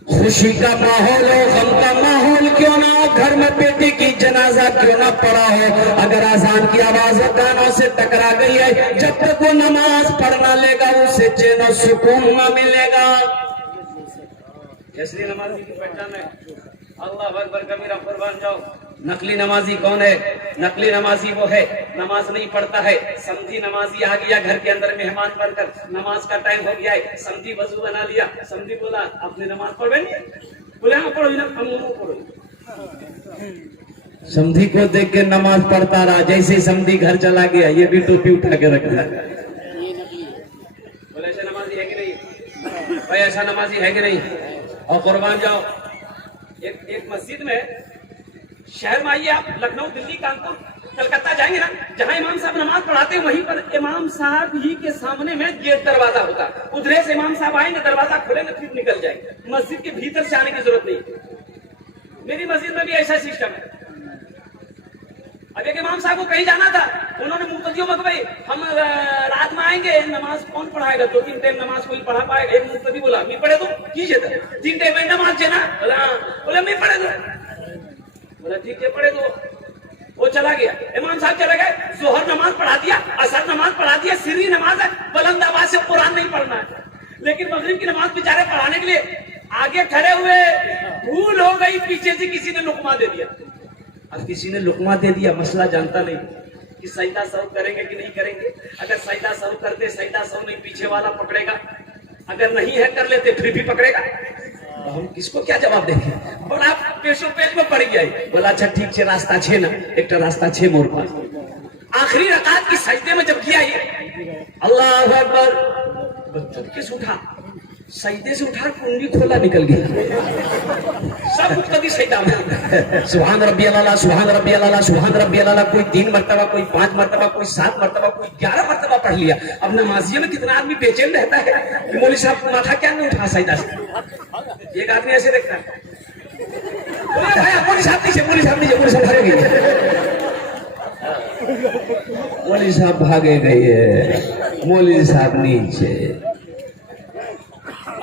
خوشی کا ماحول ہو، غم کا ماحول کیوں نہ ہو، گھر میں بیٹی کی جنازہ کیوں نہ پڑا ہو، اگر اذان کی آواز کانوں سے ٹکرا گئی ہے، جب تک وہ نماز پڑھنا لے گا اسے چین و سکون نہ ملے گا۔ اصلی نمازی کی پہچان ہے۔ اللہ اکبر کبیرہ، قربان جاؤ۔ نقلی نمازی کون ہے؟ نقلی نمازی وہ ہے نماز نہیں پڑھتا ہے، سمجھی نمازی آ گیا گھر کے اندر مہمان بن کر، نماز کا ٹائم ہو گیا ہے، سمجھی وضو بنا لیا، سمجھی بولا آپ نے نماز پڑھ نہیں، بولے ہاں پڑھو جناب، ہم دونوں پڑھو۔ سمجھی کو دیکھ کے نماز پڑھتا رہا، جیسے سمجھی گھر چلا گیا یہ بھی ٹوپی اٹھا کے رکھا ہے۔ بولے ایسا نمازی ہے کہ نہیں بھائی؟ ایسا نمازی ہے کہ نہیں؟ اور قربان جاؤ، ایک مسجد میں شہر میں آئیے آپ، لکھنؤ، دلی، کانپور، کلکتہ جائیں گے نا، جہاں امام صاحب نماز پڑھاتے ہیں وہیں پر امام صاحب ہی کے سامنے میں گیٹ دروازہ ہوتا، ادھر سے امام صاحب آئیں گے، دروازہ کھولیں گے، پھر نکل جائیں گے، مسجد کے بھیتر سے آنے کی ضرورت نہیں۔ میری مسجد میں بھی ایسا سسٹم ہے۔ اب ایک امام صاحب کو کہیں جانا تھا، انہوں نے مقتدیوں میں بھائی ہم رات میں آئیں گے، نماز کون پڑھائے گا؟ 2-3 ٹائم نماز کوئی پڑھا پائے گا؟ ایک مقتدی بولا میں پڑھے دو، کیجیے تھا 3 ٹائم میں نماز ہے نا، بولا میں پڑھے دو، بولا ٹھیک ہے پڑھے دو، وہ چلا گیا، امام صاحب چلے گئے، ظہر نماز پڑھا دیا، عصر نماز پڑھا دیا، سری نماز ہے، بلند آواز سے قرآن نہیں پڑھنا ہے، لیکن مغرب کی نماز بیچارے پڑھانے کے لیے آگے کھڑے ہوئے، بھول ہو گئی، پیچھے سے کسی نے لقمہ دے دیا۔ اب کسی نے لقمہ دے دیا، مسئلہ جانتا نہیں کہ سجدہ سہو کریں گے کہ نہیں کریں گے، اگر سجدہ سہو کرتے، سجدہ سہو نہیں پیچھے والا پکڑے گا، اگر نہیں ہے کر لیتے پھر بھی پکڑے گا، ہم کس کو کیا جواب دیں گے؟ بڑا پیشوں پیش میں پڑ گیا ہے، بولا اچھا ٹھیک ہے، راستہ چھ نا، ایک راستہ چھ مور پاس، آخری رکعت کی سجدے میں جب کیا یہ اللہ اکبر، کس اٹھا، سجدے سے اٹھا کنڈی کھولا نکل گیا، سب مقتدی سجدہ میں، سبحان ربی اللہ، سبحان ربی اللہ، سبحان ربی اللہ، کوئی 3 مرتبہ، کوئی 5 مرتبہ، کوئی 7 مرتبہ، کوئی 11 مرتبہ پڑھ لیا۔ اب نمازیوں میں کتنا آدمی بے چین رہتا ہے کہ مولوی صاحب ماتھا کیا نہیں اٹھا سجدہ سے، ایک آدمی ایسے دیکھتا ہے، مولوی صاحب نیچے، مولوی صاحب نیچے، مولوی صاحب بھاگے گئے، مولوی صاحب بھاگے گئے، مولوی صاحب نیچے۔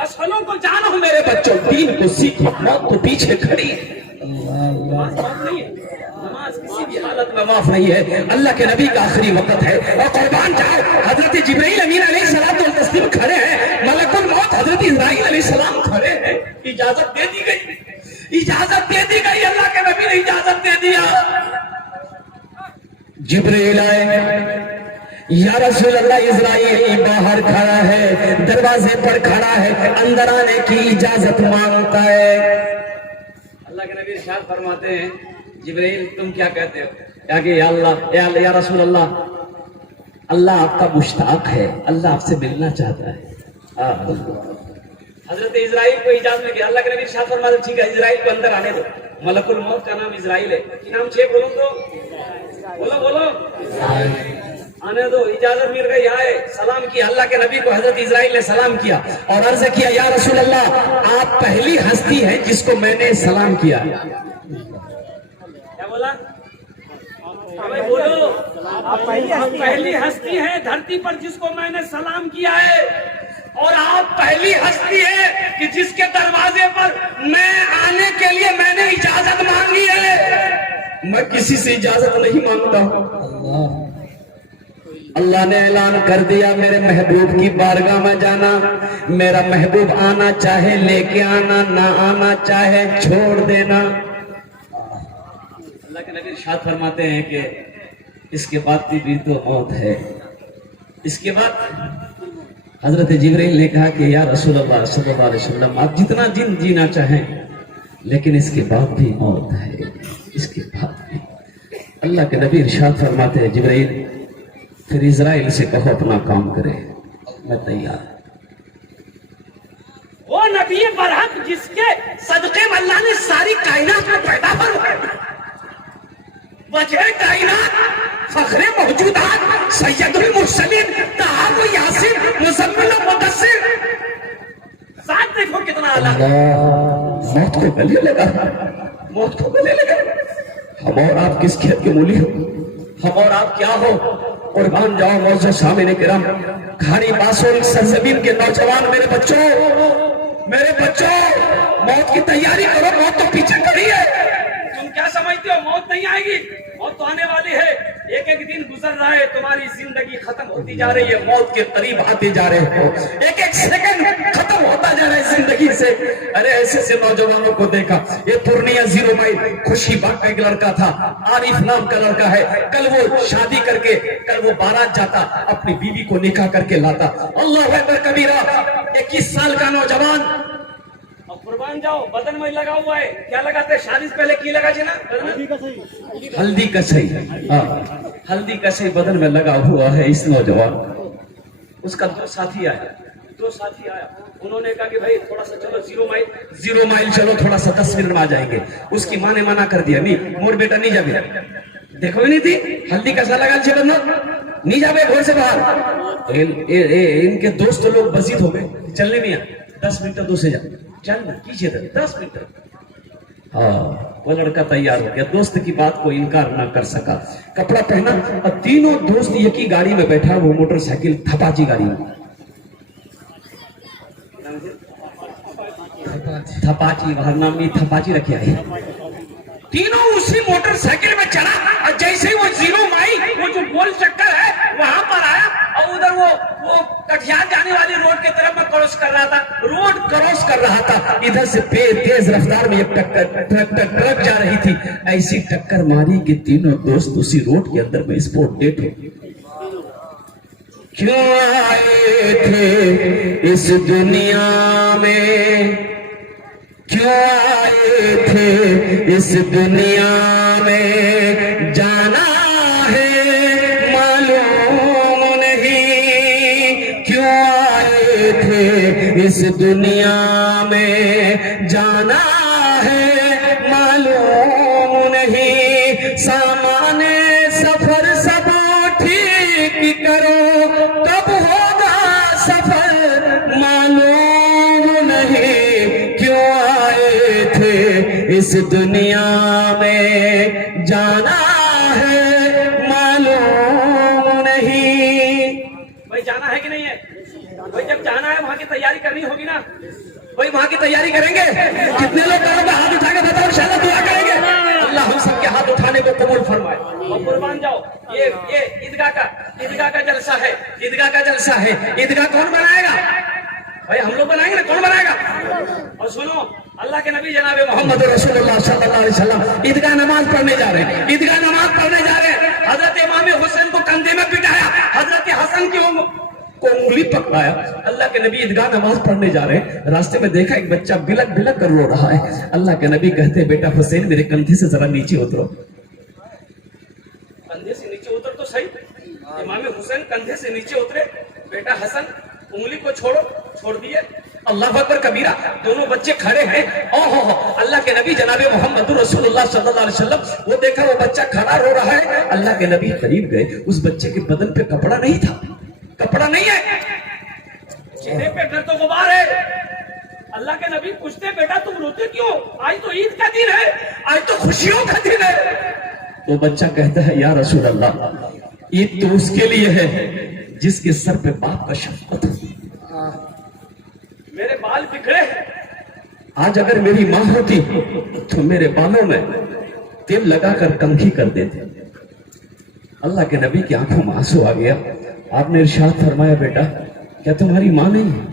مسئلوں کو جانو میرے بچوں، دین کو سیکھو، موت تو پیچھے کھڑی ہے، نماز معاف نہیں ہے، نماز کسی بھی حالت میں معاف نہیں ہے، اللہ کے نبی کا آخری وقت ہے، اور قربان جاؤ حضرت جبرائیل امین علیہ الصلوۃ والتسلیم کھڑے ہیں، ملک الموت حضرت اسرائیل علیہ السلام کھڑے ہیں، اجازت دے دی گئی، اجازت دے دی گئی، اللہ کے نبی نے اجازت دے دیا، جبرائیل آئے، یا رسول اللہ اسرائیل باہر کھڑا ہے، دروازے پر کھڑا ہے، اندر آنے کی اجازت مانگتا ہے۔ اللہ کے نبی ارشاد فرماتے ہیں جبرائیل تم کیا کہتے ہو؟ کیا کہ یا اللہ، یا رسول اللہ، اللہ آپ کا مشتاق ہے، اللہ آپ سے ملنا چاہتا ہے۔ حضرت اسرائیل کو اجازت مل گئی، اللہ کے نبی ارشاد فرماتے ہیں ٹھیک ہے اسرائیل کو اندر آنے دو، ملک الموت کا نام اسرائیل ہے، کی نام چھ بولو تو بولو آنے دو، اجازت مل گئی، آئے، سلام کیا، اللہ کے نبی کو حضرت اسرائیل نے سلام کیا اور عرض کیا یا رسول اللہ آپ پہلی ہستی ہے جس کو میں نے سلام کیا۔ کیا بولا؟ بولو، آپ پہلی ہستی ہے دھرتی پر جس کو میں نے سلام کیا ہے، اور آپ پہلی ہستی ہے کہ جس کے دروازے پر میں آنے کے لیے میں نے اجازت مانگی ہے، میں کسی سے اجازت نہیں مانگتا ہوں۔ اللہ نے اعلان کر دیا میرے محبوب کی بارگاہ میں جانا، میرا محبوب آنا چاہے لے کے آنا، نہ آنا چاہے چھوڑ دینا۔ اللہ کے نبی ارشاد فرماتے ہیں کہ اس کے بعد بھی تو موت ہے۔ اس کے بعد حضرت جبرائیل نے کہا کہ یا رسول اللہ صلی اللہ علیہ وسلم آپ جتنا دن جینا چاہیں، لیکن اس کے بعد بھی موت ہے، اس کے بعد بھی۔ اللہ کے نبی ارشاد فرماتے ہیں جبرائیل پھر اسرائیل سے کہو اپنا کام کرے، میں تیار۔ وہ نبی برحق جس کے صدقے میں اللہ نے ساری کائنات میں پیدا فرمایا، وجہ کائنات، فخر موجودات، سید المرسلین، طٰہٰ و یاسین، مزمل و مدثر، ذات دیکھو کتنا اعلیٰ۔ موت کو گلے لگا، موت کو گلے لگا۔ ہم اور آپ کس کھیت کے مولی ہو، ہم اور آپ کیا ہو؟ قربان جاؤ معزز سامعین کرام، کھاری باسول سرزمین کے نوجوان، میرے بچوں، موت کی تیاری کرو، موت تو پیچھے کھڑی ہے۔ تم کیا سمجھتے ہو موت نہیں آئے گی؟ موت تو آنے والی ہے، ایک ایک دن گزر رہا ہے، تمہاری زندگی ختم ہوتی جا رہی ہے، موت کے قریب آتے جا رہے ہو، ایک ایک سیکنڈ ختم ہوتا جا رہا ہے زندگی سے۔ ارے ایسے سے نوجوانوں کو دیکھا، یہ پورنیہ 0 مائل خوشی باغ کا ایک لڑکا تھا، عارف نام کا لڑکا ہے، کل وہ شادی کر کے کل وہ بارات جاتا، اپنی بیوی کو نکاح کر کے لاتا، اللہ اکبر کبیرہ، 21 سال کا نوجوان، قربان جاؤ بدن میں لگا ہوا ہے، کیا لگاتے شادی سے پہلے کی لگا جنا؟ ہلدی کا صحیح، ہلدی کا صحیح بدن میں لگا ہوا ہے اس نوجوان۔ اس کا دو ساتھی آئے، दो साथी आया, उन्होंने कहा कि भाई थोड़ा सा चलो 0 माइल चलो, थोड़ा सा 10 मिनट में आ जाएंगे। उसकी माँ ने मना कर दिया, नहीं मोर बेटा नहीं जाबे, देखो नहीं थी हल्दी कसा लगा छे बंदा, नहीं जाबे घर से बाहर। इनके दोस्त लोग बसीत हो गए, चलने नहीं आ 10 मिनट दो से जा चल ना कीजिए 10 मिनट। हाँ, वो लड़का तैयार हो गया, दोस्त की बात को इनकार ना कर सका, कपड़ा पहना और तीनों दोस्त एक ही गाड़ी में बैठा, वो मोटरसाइकिल थपाची गाड़ी में, थपाची वहां नाम नहीं, थपाची रखे आए, तीनों उसी मोटरसाइकिल में चढ़ा और जैसे ही वो 0 माइल वो जो गोल चक्कर है वहां पर आया और उधर वो कटिहार जाने वाली रोड की तरफ में क्रॉस कर रहा था, रोड क्रॉस कर रहा था, इधर से तेज रफ्तार में एक ट्रक जा रही थी, ऐसी टक्कर मारी कि तीनों दोस्त उसी रोड के अंदर में स्पॉट डेड हो गए। क्यों आए थे इस दुनिया में, क्यों आए थे इस दुनिया में, जाना है मालूम नहीं, क्यों आए थे इस दुनिया में, जाना है मालूम नहीं, सामाने सफर सब ठीक करो, कब होगा सफर मालूम नहीं, क्यों आए थे इस दुनिया में, जाना है मालूम नहीं। भाई जाना है कि नहीं है? भाई जब जाना है वहां की तैयारी करनी होगी ना, भाई वहां की तैयारी करेंगे। कितने लोग करोगे हाथ उठा के बताओ, इंशाल्लाह दुआ करेंगे, अल्लाह हम सबके हाथ उठाने को कबूल फरमाए। और कुर्बान जाओ, ये ईदगाह का जलसा है, ईदगाह का जलसा है, ईदगाह कौन बनाएगा? भाई हम लोग बनाएंगे ना, कौन बनाएगा? और सुनो, अल्लाह के नबी जनाबे मोहम्मद रसूलुल्लाह सल्लल्लाहु अलैहि वसल्लम ईदगाह नमाज पढ़ने जा रहे हैं, ईदगाह नमाज पढ़ने जा रहे हैं, हजरत इमाम हुसैन को कंधे में पिटाया, हजरत हसन को उंगली पकड़ाया, अल्लाह के नबी ईदगाह नमाज पढ़ने जा रहे हैं, रास्ते में देखा एक बच्चा बिलक बिलक कर रो रहा है, अल्लाह के नबी कहते बेटा हुसैन मेरे कंधे से जरा नीचे उतरो। कंधे से नीचे उतर तो सही, इमाम हुसैन कंधे से नीचे उतरे, बेटा हसन उंगली को छोड़ो, छोड़ दिए, अल्लाह अकबर कबीरा, दोनों बच्चे खड़े हैं, ओहो अल्लाह के नबी जनाबे मोहम्मद रसूलुल्लाह सल्लल्लाहु अलैहि वसल्लम, वो देखा वो बच्चा खड़ा रो रहा है, अल्लाह के नबी करीब गए, उस बच्चे के बदन पे कपड़ा नहीं था, कपड़ा नहीं है, चेहरे पे डर तो गुबार है। अल्लाह के नबी पूछते बेटा तुम रोते क्यों, आज तो ईद का दिन है, आज तो खुशियों का दिन है। वो बच्चा कहता है या रसूल अल्लाह ईद तो उसके लिए है जिसके सर पे बाप का शफ़क़त हो, मेरे बाल बिखरे, आज अगर मेरी माँ होती तो मेरे बालों में तेल लगाकर कंघी कर देते। अल्लाह के नबी की आंखों में आंसू आ गया, आपने इरशाद फरमाया बेटा क्या तुम्हारी माँ नहीं है?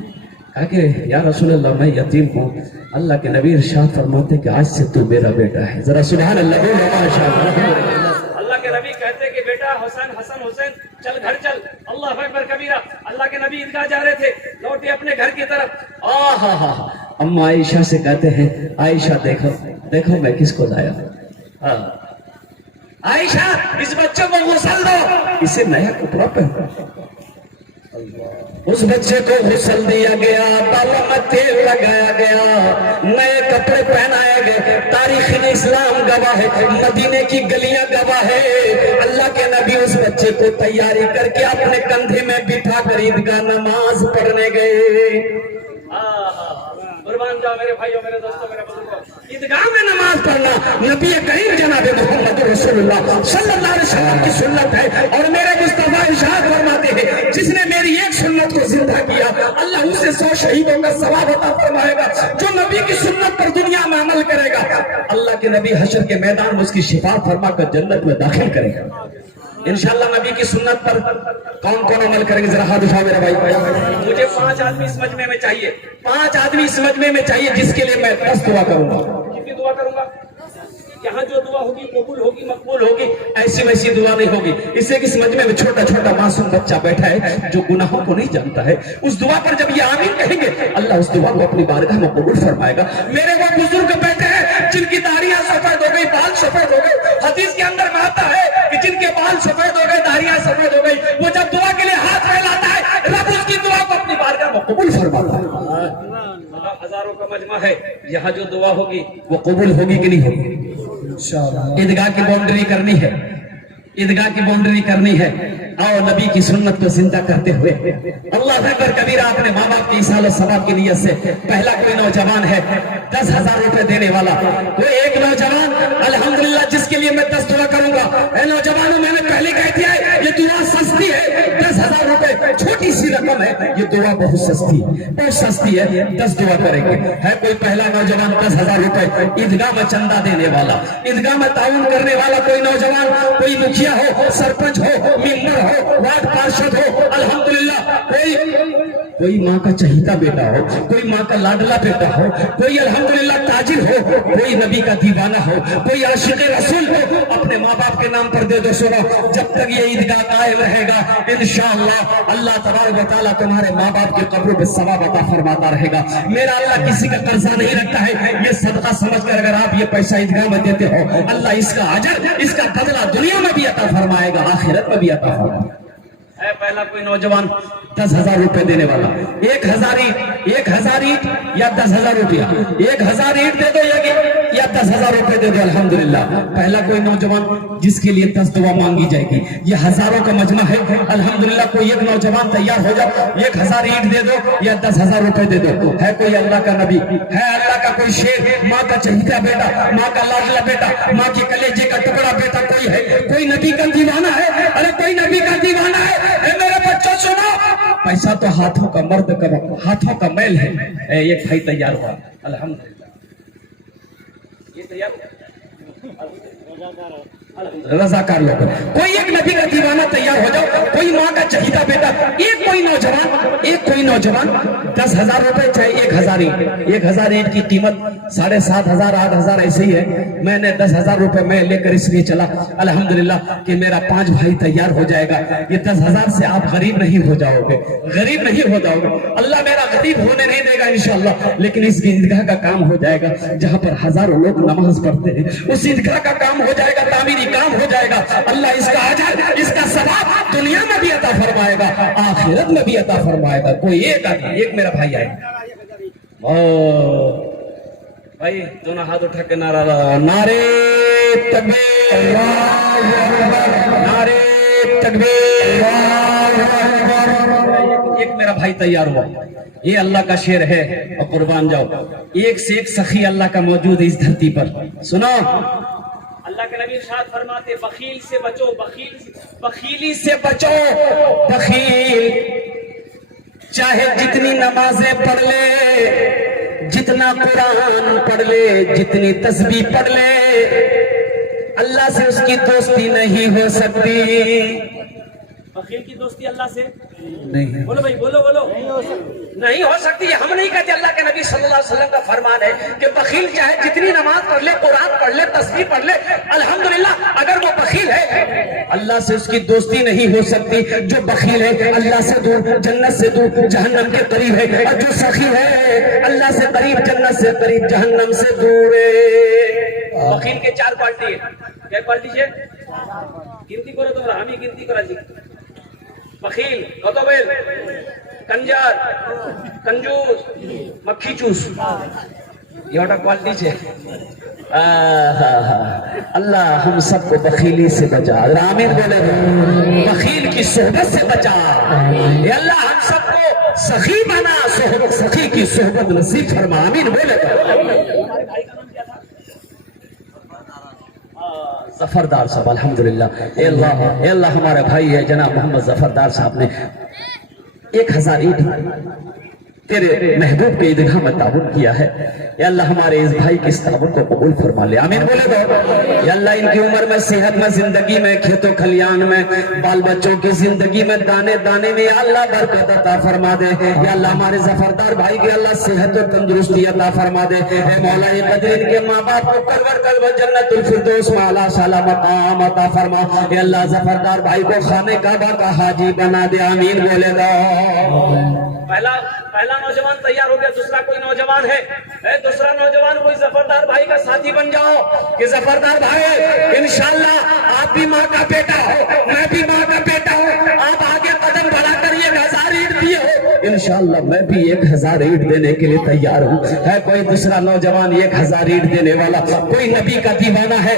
कहा कि या रसूल अल्लाह मैं यतीम हूँ। अल्लाह के नबी इरशाद फरमाते कि आज से तू मेरा बेटा है, जरा सुभान अल्लाह बोलो माशाअल्लाह। अल्लाह के नबी कहते कि बेटा हसन हसन हुसैन चल घर चल, अल्लाह अकबर कबीरा। अल्लाह के नबी ईदगाह जा रहे थे, लौटे अपने घर की तरफ, अम्मा आयशा से कहते हैं आयशा देखो देखो मैं किसको लाया, आयशा इस बच्चे को गुस्ल दो, इसे नया कपड़ा पहना। उस बच्चे को गुस्ल दिया गया, बालों में तेल लगाया गया, नए कपड़े पहनाए गए। तारीख इस्लाम गवाह है, मदीने की गलियां गवाह है। अल्लाह के नबी उस बच्चे को तैयारी करके अपने कंधे में बिठा कर ईदगाह नमाज पढ़ने गए। कुर्बान जाओ मेरे भाइयों, मेरे दोस्तों, मेरे बुजुर्गों, ईदगाह में नमाज पढ़ना नबी करीम जनाबे मोहम्मद रसूलुल्लाह सल्लल्लाहु अलैहि वसल्लम की सुन्नत है। और मेरे मुस्तफा इरशाद फरमाते हैं जिसने मेरी एक सुन्नत को जिंदा किया अल्लाह उसे 100 शहीदों का सवाब अता फरमाएगा। जो नबी की सुन्नत पर दुनिया में अमल करेगा अल्लाह के नबी हशर के मैदान में उसकी शिफाअत फरमाकर जन्नत में दाखिल करेगा। इंशाअल्लाह नबी की सुन्नत पर कौन कौन अमल करेंगे, जरा हाथ उठाओ मेरे भाई। मुझे 5 आदमी इस मजमे में चाहिए, 5 आदमी इस मजमे में चाहिए जिसके लिए मैं 10 दुआ करूंगा। कितनी दुआ करूंगा? यहाँ जो दुआ होगी कबूल होगी, मकबूल होगी, ऐसी वैसी दुआ नहीं होगी। इससे इस मजमे में छोटा छोटा मासूम बच्चा बैठा है जो गुनाहों को नहीं जानता है, उस दुआ पर जब ये आमीन कहेंगे अल्लाह उस दुआ को अपनी बारगाह में कबूल फरमाएगा। मेरे वो बुजुर्ग बैठे हैं जिनकी दाढ़ियां सफेद हो गई, बाल सफेद हो गए, हदीस के अंदर में आता है कि जिनके बाल सफेद हो गए, दाढ़ियां सफेद हो गई, वो जब दुआ के लिए हाथ फैलाता है रब उसकी दुआ को अपनी बारगाह में कबूल यहाँ जो दुआ होगी वो कबूल होगी कि नहीं होगी। ईदगाह की बाउंड्री करनी है, ईदगाह की बाउंड्री करनी है। आओ नबी की सुन्नत को जिंदा करते हुए अल्लाह अकबर कबीरा अपने माँ बाप की इसाल और सवाब की नियत से पहला कोई नौजवान है 10,000 रुपए देने वाला, कोई एक नौजवान अल्हम्दुलिल्लाह जिसके लिए मैं 10 दुआ करूंगा। ए नौजवानों, मैंने पहले कह दिया है ये दुआ सस्ती है, 10,000 रुपए छोटी सी रकम है, ये दुआ बहुत सस्ती है, बहुत सस्ती है। 10 दुआ करेंगे। है कोई पहला नौजवान 10,000 रुपए ईदगाह में चंदा देने वाला, ईदगाह में ताउन करने वाला कोई नौजवान, कोई मुखिया हो, सरपंच हो, मेंबर हो, वार्ड पार्षद हो, अल्हम्दुलिल्लाह कोई माँ का चहीता बेटा हो, कोई माँ का लाडला बेटा हो, कोई अल्हम्दुलिल्लाह ताजिर हो, कोई नबी का दीवाना हो, कोई आशिक रसूल हो, अपने माँ बाप के नाम पर दे दो। सुनो, जब तक ये ईदगाह कायम रहेगा इंशाअल्लाह अल्लाह तबारक व तआला तुम्हारे माँ बाप के कब्रों में सवाब अता फरमाता रहेगा। मेरा अल्लाह किसी का कर्जा नहीं रखता है, ये सदका समझकर अगर आप ये पैसा ईदगाह में देते हो अल्लाह इसका अजर, इसका बदला दुनिया में भी अता फरमाएगा, आखिरत में भी अता फरमाएगा। है पहला कोई नौजवान 10,000 रुपए देने वाला, 1,000 ईंट या 10,000 रुपया, 1,000 ईंट दे दो या 10,000 रुपए दे दो। अल्हम्दुलिल्लाह पहला कोई नौजवान जिसके लिए 10 दुआ मांगी जाएगी। ये हजारों का मजमा है। अल्हम्दुलिल्लाह कोई एक नौजवान तैयार हो जाओ, 1,000 ईंट दे दो या 10,000 रुपए दे दो। है कोई अल्लाह का नबी, है अल्लाह का कोई शेर, माँ का चहीता बेटा, माँ का लाडला बेटा, माँ के कलेजे का टुकड़ा बेटा कोई है, कोई नबी का दीवाना है, अरे कोई नबी का दीवाना है। मेरे बच्चों सुनो, पैसा तो हाथों का मर्द का, हाथों का मैल है। एक भाई तैयार हुआ, अल्हम्दुलिल्लाह ये तैयार रजाकार लोग, कोई एक नबी का दीवाना तैयार हो जाओ, कोई माँ का चहीता बेटा, एक कोई नौजवान 10,000 रुपए चाहे 1,000 ईंट, 1,000 ईंट की कीमत 7,500 8,000 ऐसे ही है। मैंने 10,000 रुपए मैं लेकर इसलिए चला अल्हम्दुलिल्लाह कि मेरा 5 भाई तैयार हो जाएगा। ये 10,000 से आप गरीब नहीं हो जाओगे, गरीब नहीं हो जाओगे, अल्लाह मेरा गरीब होने नहीं देगा इंशाअल्लाह। लेकिन इस ईदगाह का काम हो जाएगा जहाँ पर हजारों लोग नमाज पढ़ते हैं, उस ईदगाह का काम हो जाएगा, तामीरी काम हो जाएगा। अल्लाह इसका अजर, इसका सवाब दुनिया में भी अता फरमाएगा, आखिरत में भी अता फरमाएगा। कोई एक मेरा भाई आए, भाई दोनों हाथ उठा के नारा, नारे तकबीर, नारे तकबीर। एक मेरा भाई तैयार हुआ, ये अल्लाह का शेर है और कुर्बान जाओ। एक से एक सखी अल्लाह का मौजूद है इस धरती पर। सुनो, अल्लाह के नबी इरशाद फरमाते बखील से बचो, बखीली से बचो। बखील चाहे जितनी नमाजें पढ़ ले, जितना कुरान पढ़ ले, जितनी तस्बीह पढ़ ले, अल्लाह से उसकी दोस्ती नहीं हो सकती। बखील की दोस्ती अल्लाह से नहीं, बोलो भाई, बोलो नहीं हो सकती। हम नहीं कहते, अल्लाह के नबी सल्लल्लाहु अलैहि वसल्लम का फरमान है कि बखील चाहे जितनी नमाज पढ़ ले, कुरान पढ़ ले, तस्बीह पढ़ ले, अल्हम्दुलिल्लाह अगर वो बखील है अल्लाह से उसकी दोस्ती नहीं हो सकती। जो बखील है अल्लाह से दूर, जन्नत से दूर, जहन्नम के करीब है, और जो सखी है अल्लाह से करीब, जन्नत से करीब, जहन्नम से दूर है। बखील के 4 क्वालिटी है। क्या क्वालिटी है? गिनती करो তোমরা, আমি गिनती করাছি। बखील कत बेल, कंजर, कंजूस, मक्खी चूस, ये क्वालिटी है। अल्लाह हम सबको बखीली से बचा, आमीन बोले, बखील की सोहबत से बचा। ये अल्लाह हम सबको सखी बना, सखी की सोहबत नसीब फरमा, आमीन बोले। जफरदार साहब अल्हम्दुलिल्लाह, अल्लाह हमारे भाई है जनाब मोहम्मद जफरदार साहब ने 1,000 ईंट तेरे महबूब के ईदगाह में ताबुन किया है। या अल्लाह हमारे इस भाई की इस ताबुन को कबूल फरमा ले, आमीन बोले दो। या अल्लाह इनकी उम्र में, सेहत में, जिंदगी में, खेतों खलियान में, बाल बच्चों की जिंदगी में, दाने दाने में या अल्लाह बरकत अता फरमा दे। या अल्लाह हमारे जफरदार भाई के अल्लाह सेहत और तंदुरुस्ती अता फरमा दे। मौला ये कदर इनके माँ बाप को करवर करवर जन्नतुल फिरदौस में आला साला मकाम अता फरमा। या अल्लाह जफरदार भाई को खाने काबा का हाजी बना दे, आमीन बोले दो। पहला नौजवान तैयार हो गया। दूसरा कोई नौजवान है, दूसरा नौजवान कोई जफरदार भाई का साथी बन जाओ कि जफरदार भाई इंशाअल्लाह आप भी माँ का बेटा हो, मैं भी माँ का बेटा हूँ, आप आगे कदम बढ़ाकर 1,000 ईंट दिए हो, इंशाअल्लाह इंशाअल्लाह मैं भी 1000 ईंट देने के लिए तैयार हूँ। है कोई दूसरा नौजवान 1000 ईंट देने वाला? कोई नबी का दीवाना है?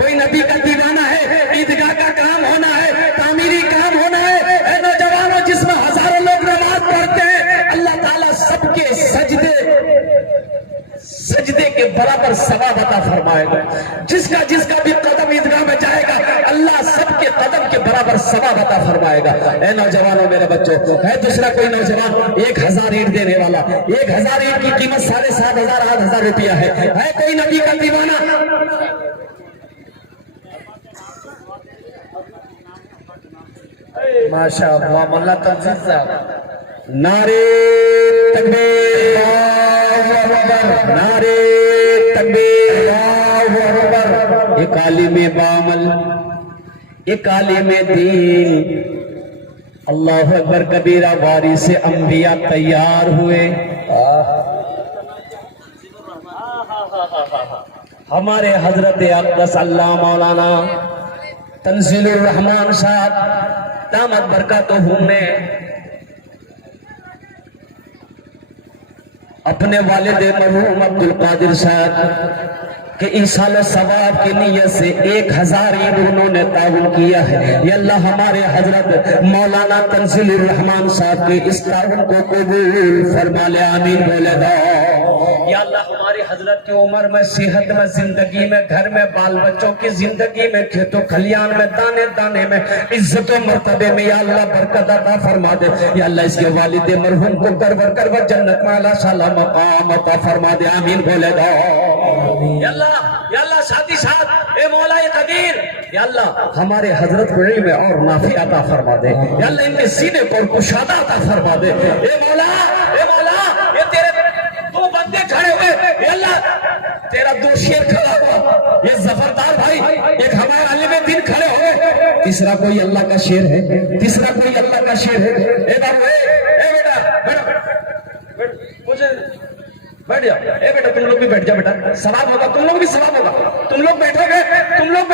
कोई नबी का दीवाना है? ईदगाह का काम होना है, तामीरी काम होना है। नौजवानों, जिसमें हजारों लोग नमाज पढ़ते हैं, अल्लाह ताला सबके सजदे के बराबर सवाब अता फरमाएगा। जिसका भी कदम ईदगाह में जाएगा, अल्लाह सबके कदम के बराबर सवाब अता फरमाएगा। ऐ नौजवानों, मेरे बच्चों, है दूसरा कोई नौजवान 1000 ईंट देने वाला? 1000 ईंट की कीमत 7,500 8,000 रुपया है कोई नबी का दीवाना? माशाअल्लाह मौला तंजीर साहब, नारे तकबीर, नारे तकबीर, एक आलिम बामल, एक आलिम दीन, अल्लाह अकबर कबीरा, वारिस अंबिया तैयार हुए। हमारे हजरत अक़दस अल्लाह मौलाना तंजीलुर रहमान साहब दामद बरकातुहुम ने अपने वालिद मरहूम अब्दुल कादिर साहब के ईसाल सवाब की नीयत से 1000 ईंट उन्होंने ताउन किया है। या अल्लाह हमारे हजरत मौलाना तंजीलुर रहमान साहब के इस ताउन को कबूल फरमा ले, आमीन बोले दो। या अल्लाह हमारी हजरत की उम्र में, सेहत में, जिंदगी में, घर में, बाल बच्चों की जिंदगी में, खेतों खलियान में, दाने दाने में, इज्जत मर्तबे में या अल्लाह बरकत अता फरमा दे। या अल्लाह इसके वालिद मरहूम को करवर जन्नत में अला साला मकाम अता फरमा दे, आमीन बोले दो। या अल्लाह साथी साथ ए मौला कदीर, या अल्लाह हमारे हजरत को इल्म और नाफी अता फरमा दे। या अल्लाह इनके सीने पर कुशादा अता फरमा दे। ए मौला, ये तेरे दो बंदे खड़े हुए, या अल्लाह तेरा 2 शेर खड़ा हुआ, ये जफरदार भाई, एक हमारे आलिम दीन खड़े हो गए, तीसरा कोई अल्लाह का शेर है, तीसरा कोई अल्लाह का शेर है। ए बाबू, ए बेटा, मुझे बैठ जाओ। ए बेटा, तुम लोग भी बैठ जाओ बेटा, सवाब होगा, तुम लोग भी सवाब होगा। तुम लोग बैठोगे, तुम लोग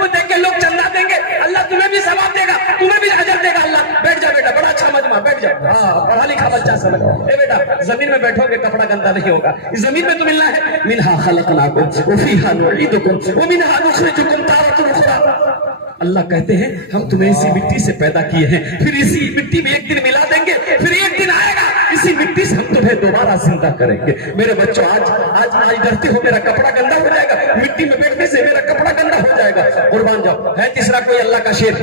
को देख के लोग चंदा देंगे, अल्लाह तुम्हें भी सवाब देगा, तुम्हें भी अजर देगा। अल्लाह, बैठ जाओ बेटा, बड़ा अच्छा मजमा, बैठ जाओ। हाँ, पढ़ा लिखा बच्चा समझ। ए बेटा, जमीन में बैठोगे, कपड़ा गंदा नहीं होगा। इस जमीन में तो मिलना है। मिनहा खलकनाकुम व फीहा नुईदुकुम व मिनहा नुखरिजुकुम तारतन उखरा। अल्लाह कहते हैं हम तुम्हें इसी मिट्टी से पैदा किए हैं, फिर इसी मिट्टी में एक दिन मिला देंगे, फिर एक दिन आएगा इसी मिट्टी से हम तुम्हें दोबारा जिंदा करेंगे। मेरे बच्चों, आज डरते हो मेरा कपड़ा गंदा हो जाएगा, मिट्टी में बैठने से मेरा कपड़ा गंदा हो जाएगा, कुर्बान जाओ। है तीसरा कोई अल्लाह का शेर?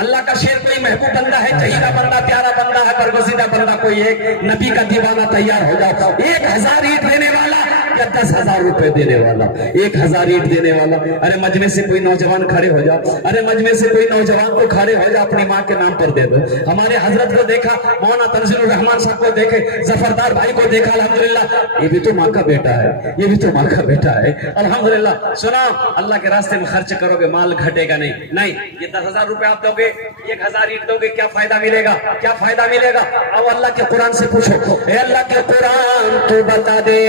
अल्लाह का शेर कोई महबूब बंदा है, चहीदा बंदा, प्यारा बंदा है, बरगुज़ीदा बंदा कोई एक नबी का दीवाना तैयार हो जाओ। 1000 ईंट देने वाला या 10,000 रुपए देने वाला? 1000 ईंट देने वाला। अरे मजमे से कोई नौजवान खड़े हो जाओ, अरे मजमे से कोई नौजवान को खड़े हो जाओ, अपनी माँ के नाम पर दे दो। हमारे हजरत को देखा, मौलाना तंजीलुर रहमान साहब को देखे, जफरदार भाई को देखा, अल्हम्दुलिल्लाह, ये भी तो माँ का बेटा है, ये भी तो माँ का बेटा है, अल्हम्दुलिल्लाह। सुना, अल्लाह के रास्ते में खर्च करोगे, माल घटेगा नहीं। ये 10,000 रुपए आप दोगे, 1000 ईंट दोगे, क्या फायदा मिलेगा? क्या फायदा मिलेगा? अब अल्लाह के कुरान से पूछो, अल्लाह के कुरान तू बता दे,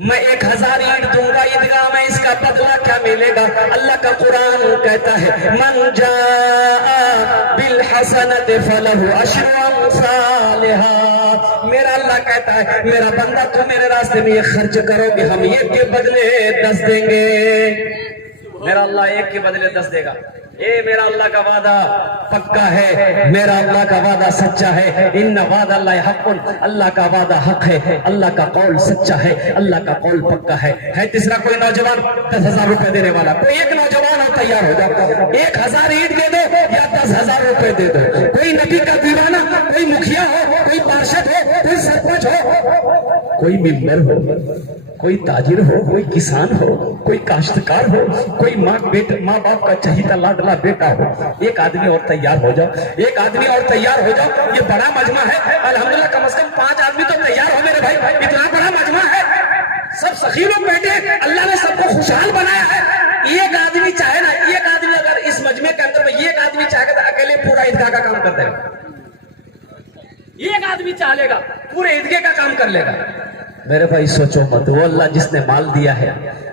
मैं 1000 ईंट दूंगा ईदगाह में, इसका बदला क्या मिलेगा? अल्लाह का कुरान कहता है, मन जाआ बिल हसनत फलहु अश्रु अम्सालिहा। मेरा अल्लाह कहता है, मेरा बंदा तू मेरे रास्ते में ये खर्च करोगे, हम 1 के बदले 10 देंगे। मेरा अल्लाह 1 के बदले 10 देगा। ये मेरा अल्लाह का वादा पक्का है, मेरा अल्लाह का वादा सच्चा है। इन्ना वादा अल्लाह हक़्क़ुन, अल्लाह का वादा हक है, अल्लाह का कौल सच्चा है, अल्लाह का कौल पक्का है। तीसरा कोई नौजवान 10,000 रुपए देने वाला? कोई एक नौजवान हो, तैयार हो जाओ। 1000 ईंट दे दो या 10,000 रुपए दे दो। कोई नबी का दीवाना, कोई मुखिया हो, कोई पार्षद हो, कोई सरपंच हो, कोई मेंबर हो, कोई ताजिर हो, कोई किसान हो, कोई काश्तकार हो, कोई माँ बाप का चहीता लाडला बेटा हो, एक आदमी और तैयार हो जाओ, एक आदमी और तैयार हो जाओ। ये बड़ा मजमा है, अल्हम्दुलिल्लाह, कम से कम 5 आदमी तो तैयार हो मेरे भाई, इतना बड़ा मजमा है, सब सखी लोग बैठे, अल्लाह ने सबको खुशहाल बनाया है। एक आदमी चाहे ना, एक आदमी अगर इस मजमे के अंदर में एक आदमी चाहेगा तो अकेले पूरा ईदगाह का काम कर देगा। एक आदमी चाहेगा पूरे ईदगाह का काम कर लेगा। मेरे भाई सोचो मत, वो अल्लाह जिसने माल दिया है,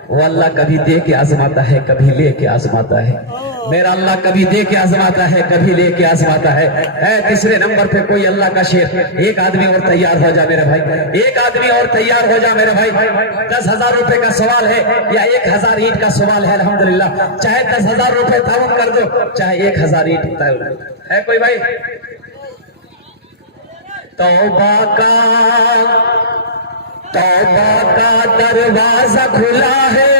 वो अल्लाह कभी दे के आजमाता है, कभी ले के आजमाता है। میرا اللہ کبھی دے کے آزماتا ہے کبھی لے کے آزماتا ہے. تیسرے نمبر پہ کوئی اللہ کا شیر. ایک آدمی اور تیار ہو جا میرے بھائی, ایک آدمی اور تیار ہو جا میرے بھائی. 10,000 روپے کا سوال ہے یا 1,000 اینٹ کا سوال ہے. الحمدللہ چاہے 10,000 روپے تعاون کر دو چاہے 1,000 اینٹ تعاون ہے. کوئی بھائی توبہ کا دروازہ کھلا ہے,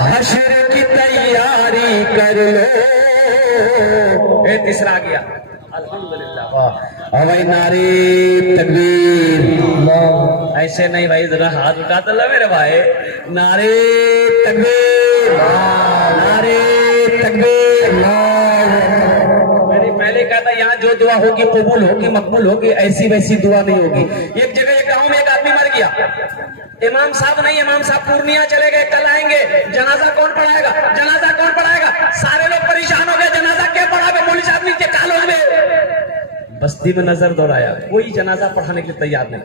حشر کی تیاری کر لو. تیسرا آ گیا الحمدللہ. بھائی نعرے تکبیر. ایسے نہیں بھائی, ذرا ہاتھ اٹھا تو لو میرے بھائی. نعرے تکبیر, نعرے تکبیر. پہلے کہتا یہاں جو دعا ہوگی قبول ہوگی مقبول ہوگی, ایسی ویسی دعا نہیں ہوگی. ایک جگہ ایک گاؤں میں ایک آدمی مر گیا. امام صاحب نہیں, امام صاحب پورنیہ چلے گئے, کل آئیں گے. جنازہ کون پڑھائے گا, جنازہ کون پڑھائے گا؟ سارے لوگ پریشان ہو گئے, جنازہ کیا پڑھا گا؟ پولیس آدمی کے کالج میں بستی میں نظر دوڑایا, کوئی جنازہ پڑھانے کے لیے تیار نہیں.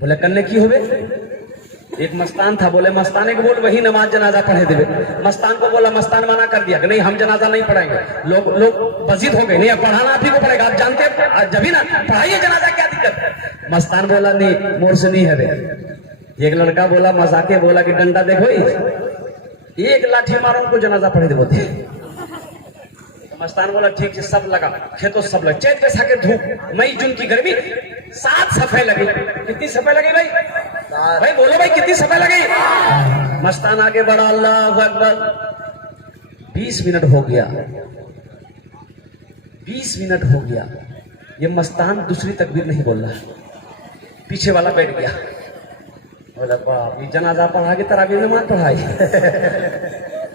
بولے کرنے کی ہوئے؟ ایک مستان تھا, بولے مستانے کو بول وہی نماز جنازہ پڑھے دے. مستان کو بولا, مستان منع کر دیا کہ نہیں ہم جنازہ نہیں پڑھائیں گے. لوگ بزید ہو گئے, نہیں پڑھانا آپ ہی کو پڑے گا, آپ جانتے ہیں جبھی نا پڑھائیے جنازہ, کیا دقت. مستان بولا نہیں مور سے نہیں ہے. ایک لڑکا بولا مذاقے, بولا کہ ڈنڈا دیکھو ایک لاٹھی مارو ان کو جنازہ پڑھے دے بولتے. مستان بولا ٹھیک ہے, سب لگا کھیتوں سب لگا. چیت بیسا کے دھوپ, مئی جون کی گرمی, 7 صفحے لگی. کتنی صفحے لگی بھائی؟ بھائی بولو بھائی کتنی صفحے لگی؟ مستان آگے بڑھا, اللہ اکبر. 20 منٹ ہو گیا, 20 منٹ ہو گیا. یہ مستان دوسری تکبیر نہیں بول رہا. پیچھے والا بیٹھ گیا, بولا باپ یہ جنازہ پڑھا کے تراویح نماز پڑھائی.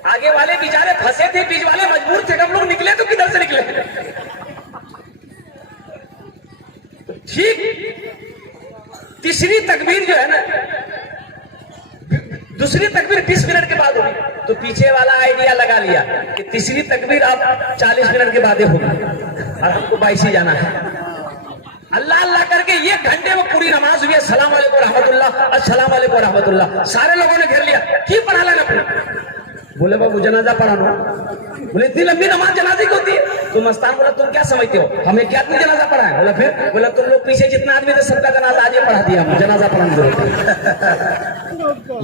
آگے والے بیچارے پھنسے تھے, بیچ والے مجبور تھے. ہم لوگ نکلے تو کدھر سے نکلے؟ ٹھیک تیسری تکبیر جو ہے نا, دوسری تکبیر 20 منٹ کے بعد ہوگی. تو پیچھے والا آئیڈیا لگا لیا کہ تیسری تکبیر اب 40 منٹ کے بعد ہوگی اور ہم کو 22 ہی جانا ہے. اللہ اللہ کر کے 1 گھنٹے میں پوری نماز ہوئی. السلام علیکم رحمت اللہ, السلام علیکم رحمت اللہ. سارے لوگوں نے گھیر لیا, کی پڑھا لینا اپنا. بولے بابو جنازہ پڑھانا. بولے اتنی لمبی نماز جنازے کی ہوتی ہے؟ تو مستان بولا تم کیا سمجھتے ہو, ہمیں کیا تم جنازہ پڑھا ہے؟ بولا پھر, بولا تم لوگ پیچھے جتنا آدمی تھے سب کا جنازہ آج پڑھا دیا, ہم جنازہ پڑھانے دو.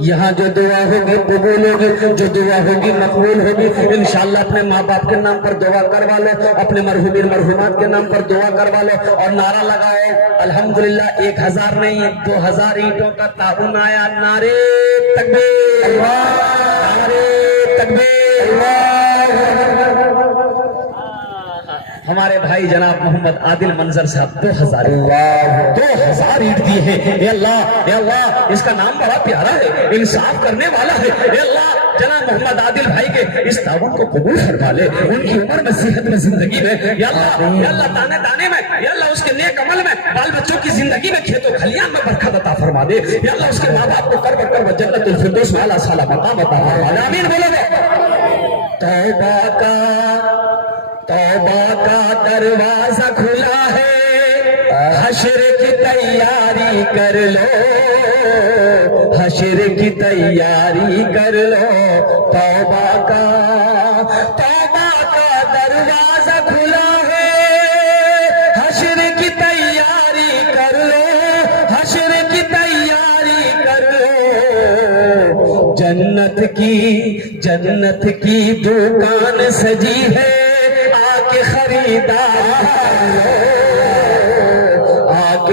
یہاں جو دعا ہوگی قبول ہوگی, جو دعا ہوگی مقبول ہوگی. انشاءاللہ اپنے ماں باپ کے نام پر دعا کروا لو, اپنے مرحومین مرحومات کے نام پر دعا کروا لو اور نعرہ لگاؤ الحمدللہ. 1,000 نہیں 2,000 اینٹوں کا تعاون آیا. نعرے تکبیر, نعرے تکبیر. ہمارے بھائی جناب محمد عادل منظر صاحب 2,000 اینٹ دیے ہیں. اے اللہ, اے اللہ, اس کا نام بڑا پیارا ہے, انصاف کرنے والا ہے. اے اللہ جناب محمد عادل بھائی کے اس تعاون کو قبول فرما لے, ان کی عمر میں صحت میں زندگی میں یا اللہ دانے دانے میں, یا اللہ اس کے نیک عمل میں, بال بچوں کی زندگی میں, کھیتوں کھلیان میں برکت عطا فرما دے. یا اللہ اس کے ماں باپ کو کر کر جنت الفردوس میں اعلیٰ سالہ مقام عطا فرما دے. آمین بولو گے. توبہ کا دروازہ کھلا ہے, حشر کی تیاری کر لو, حشر کی تیاری کر لو. توبہ کا دروازہ کھلا ہے, حشر کی تیاری کر لو, حشر کی تیاری کر لو. جنت کی دکان سجی ہے, آکے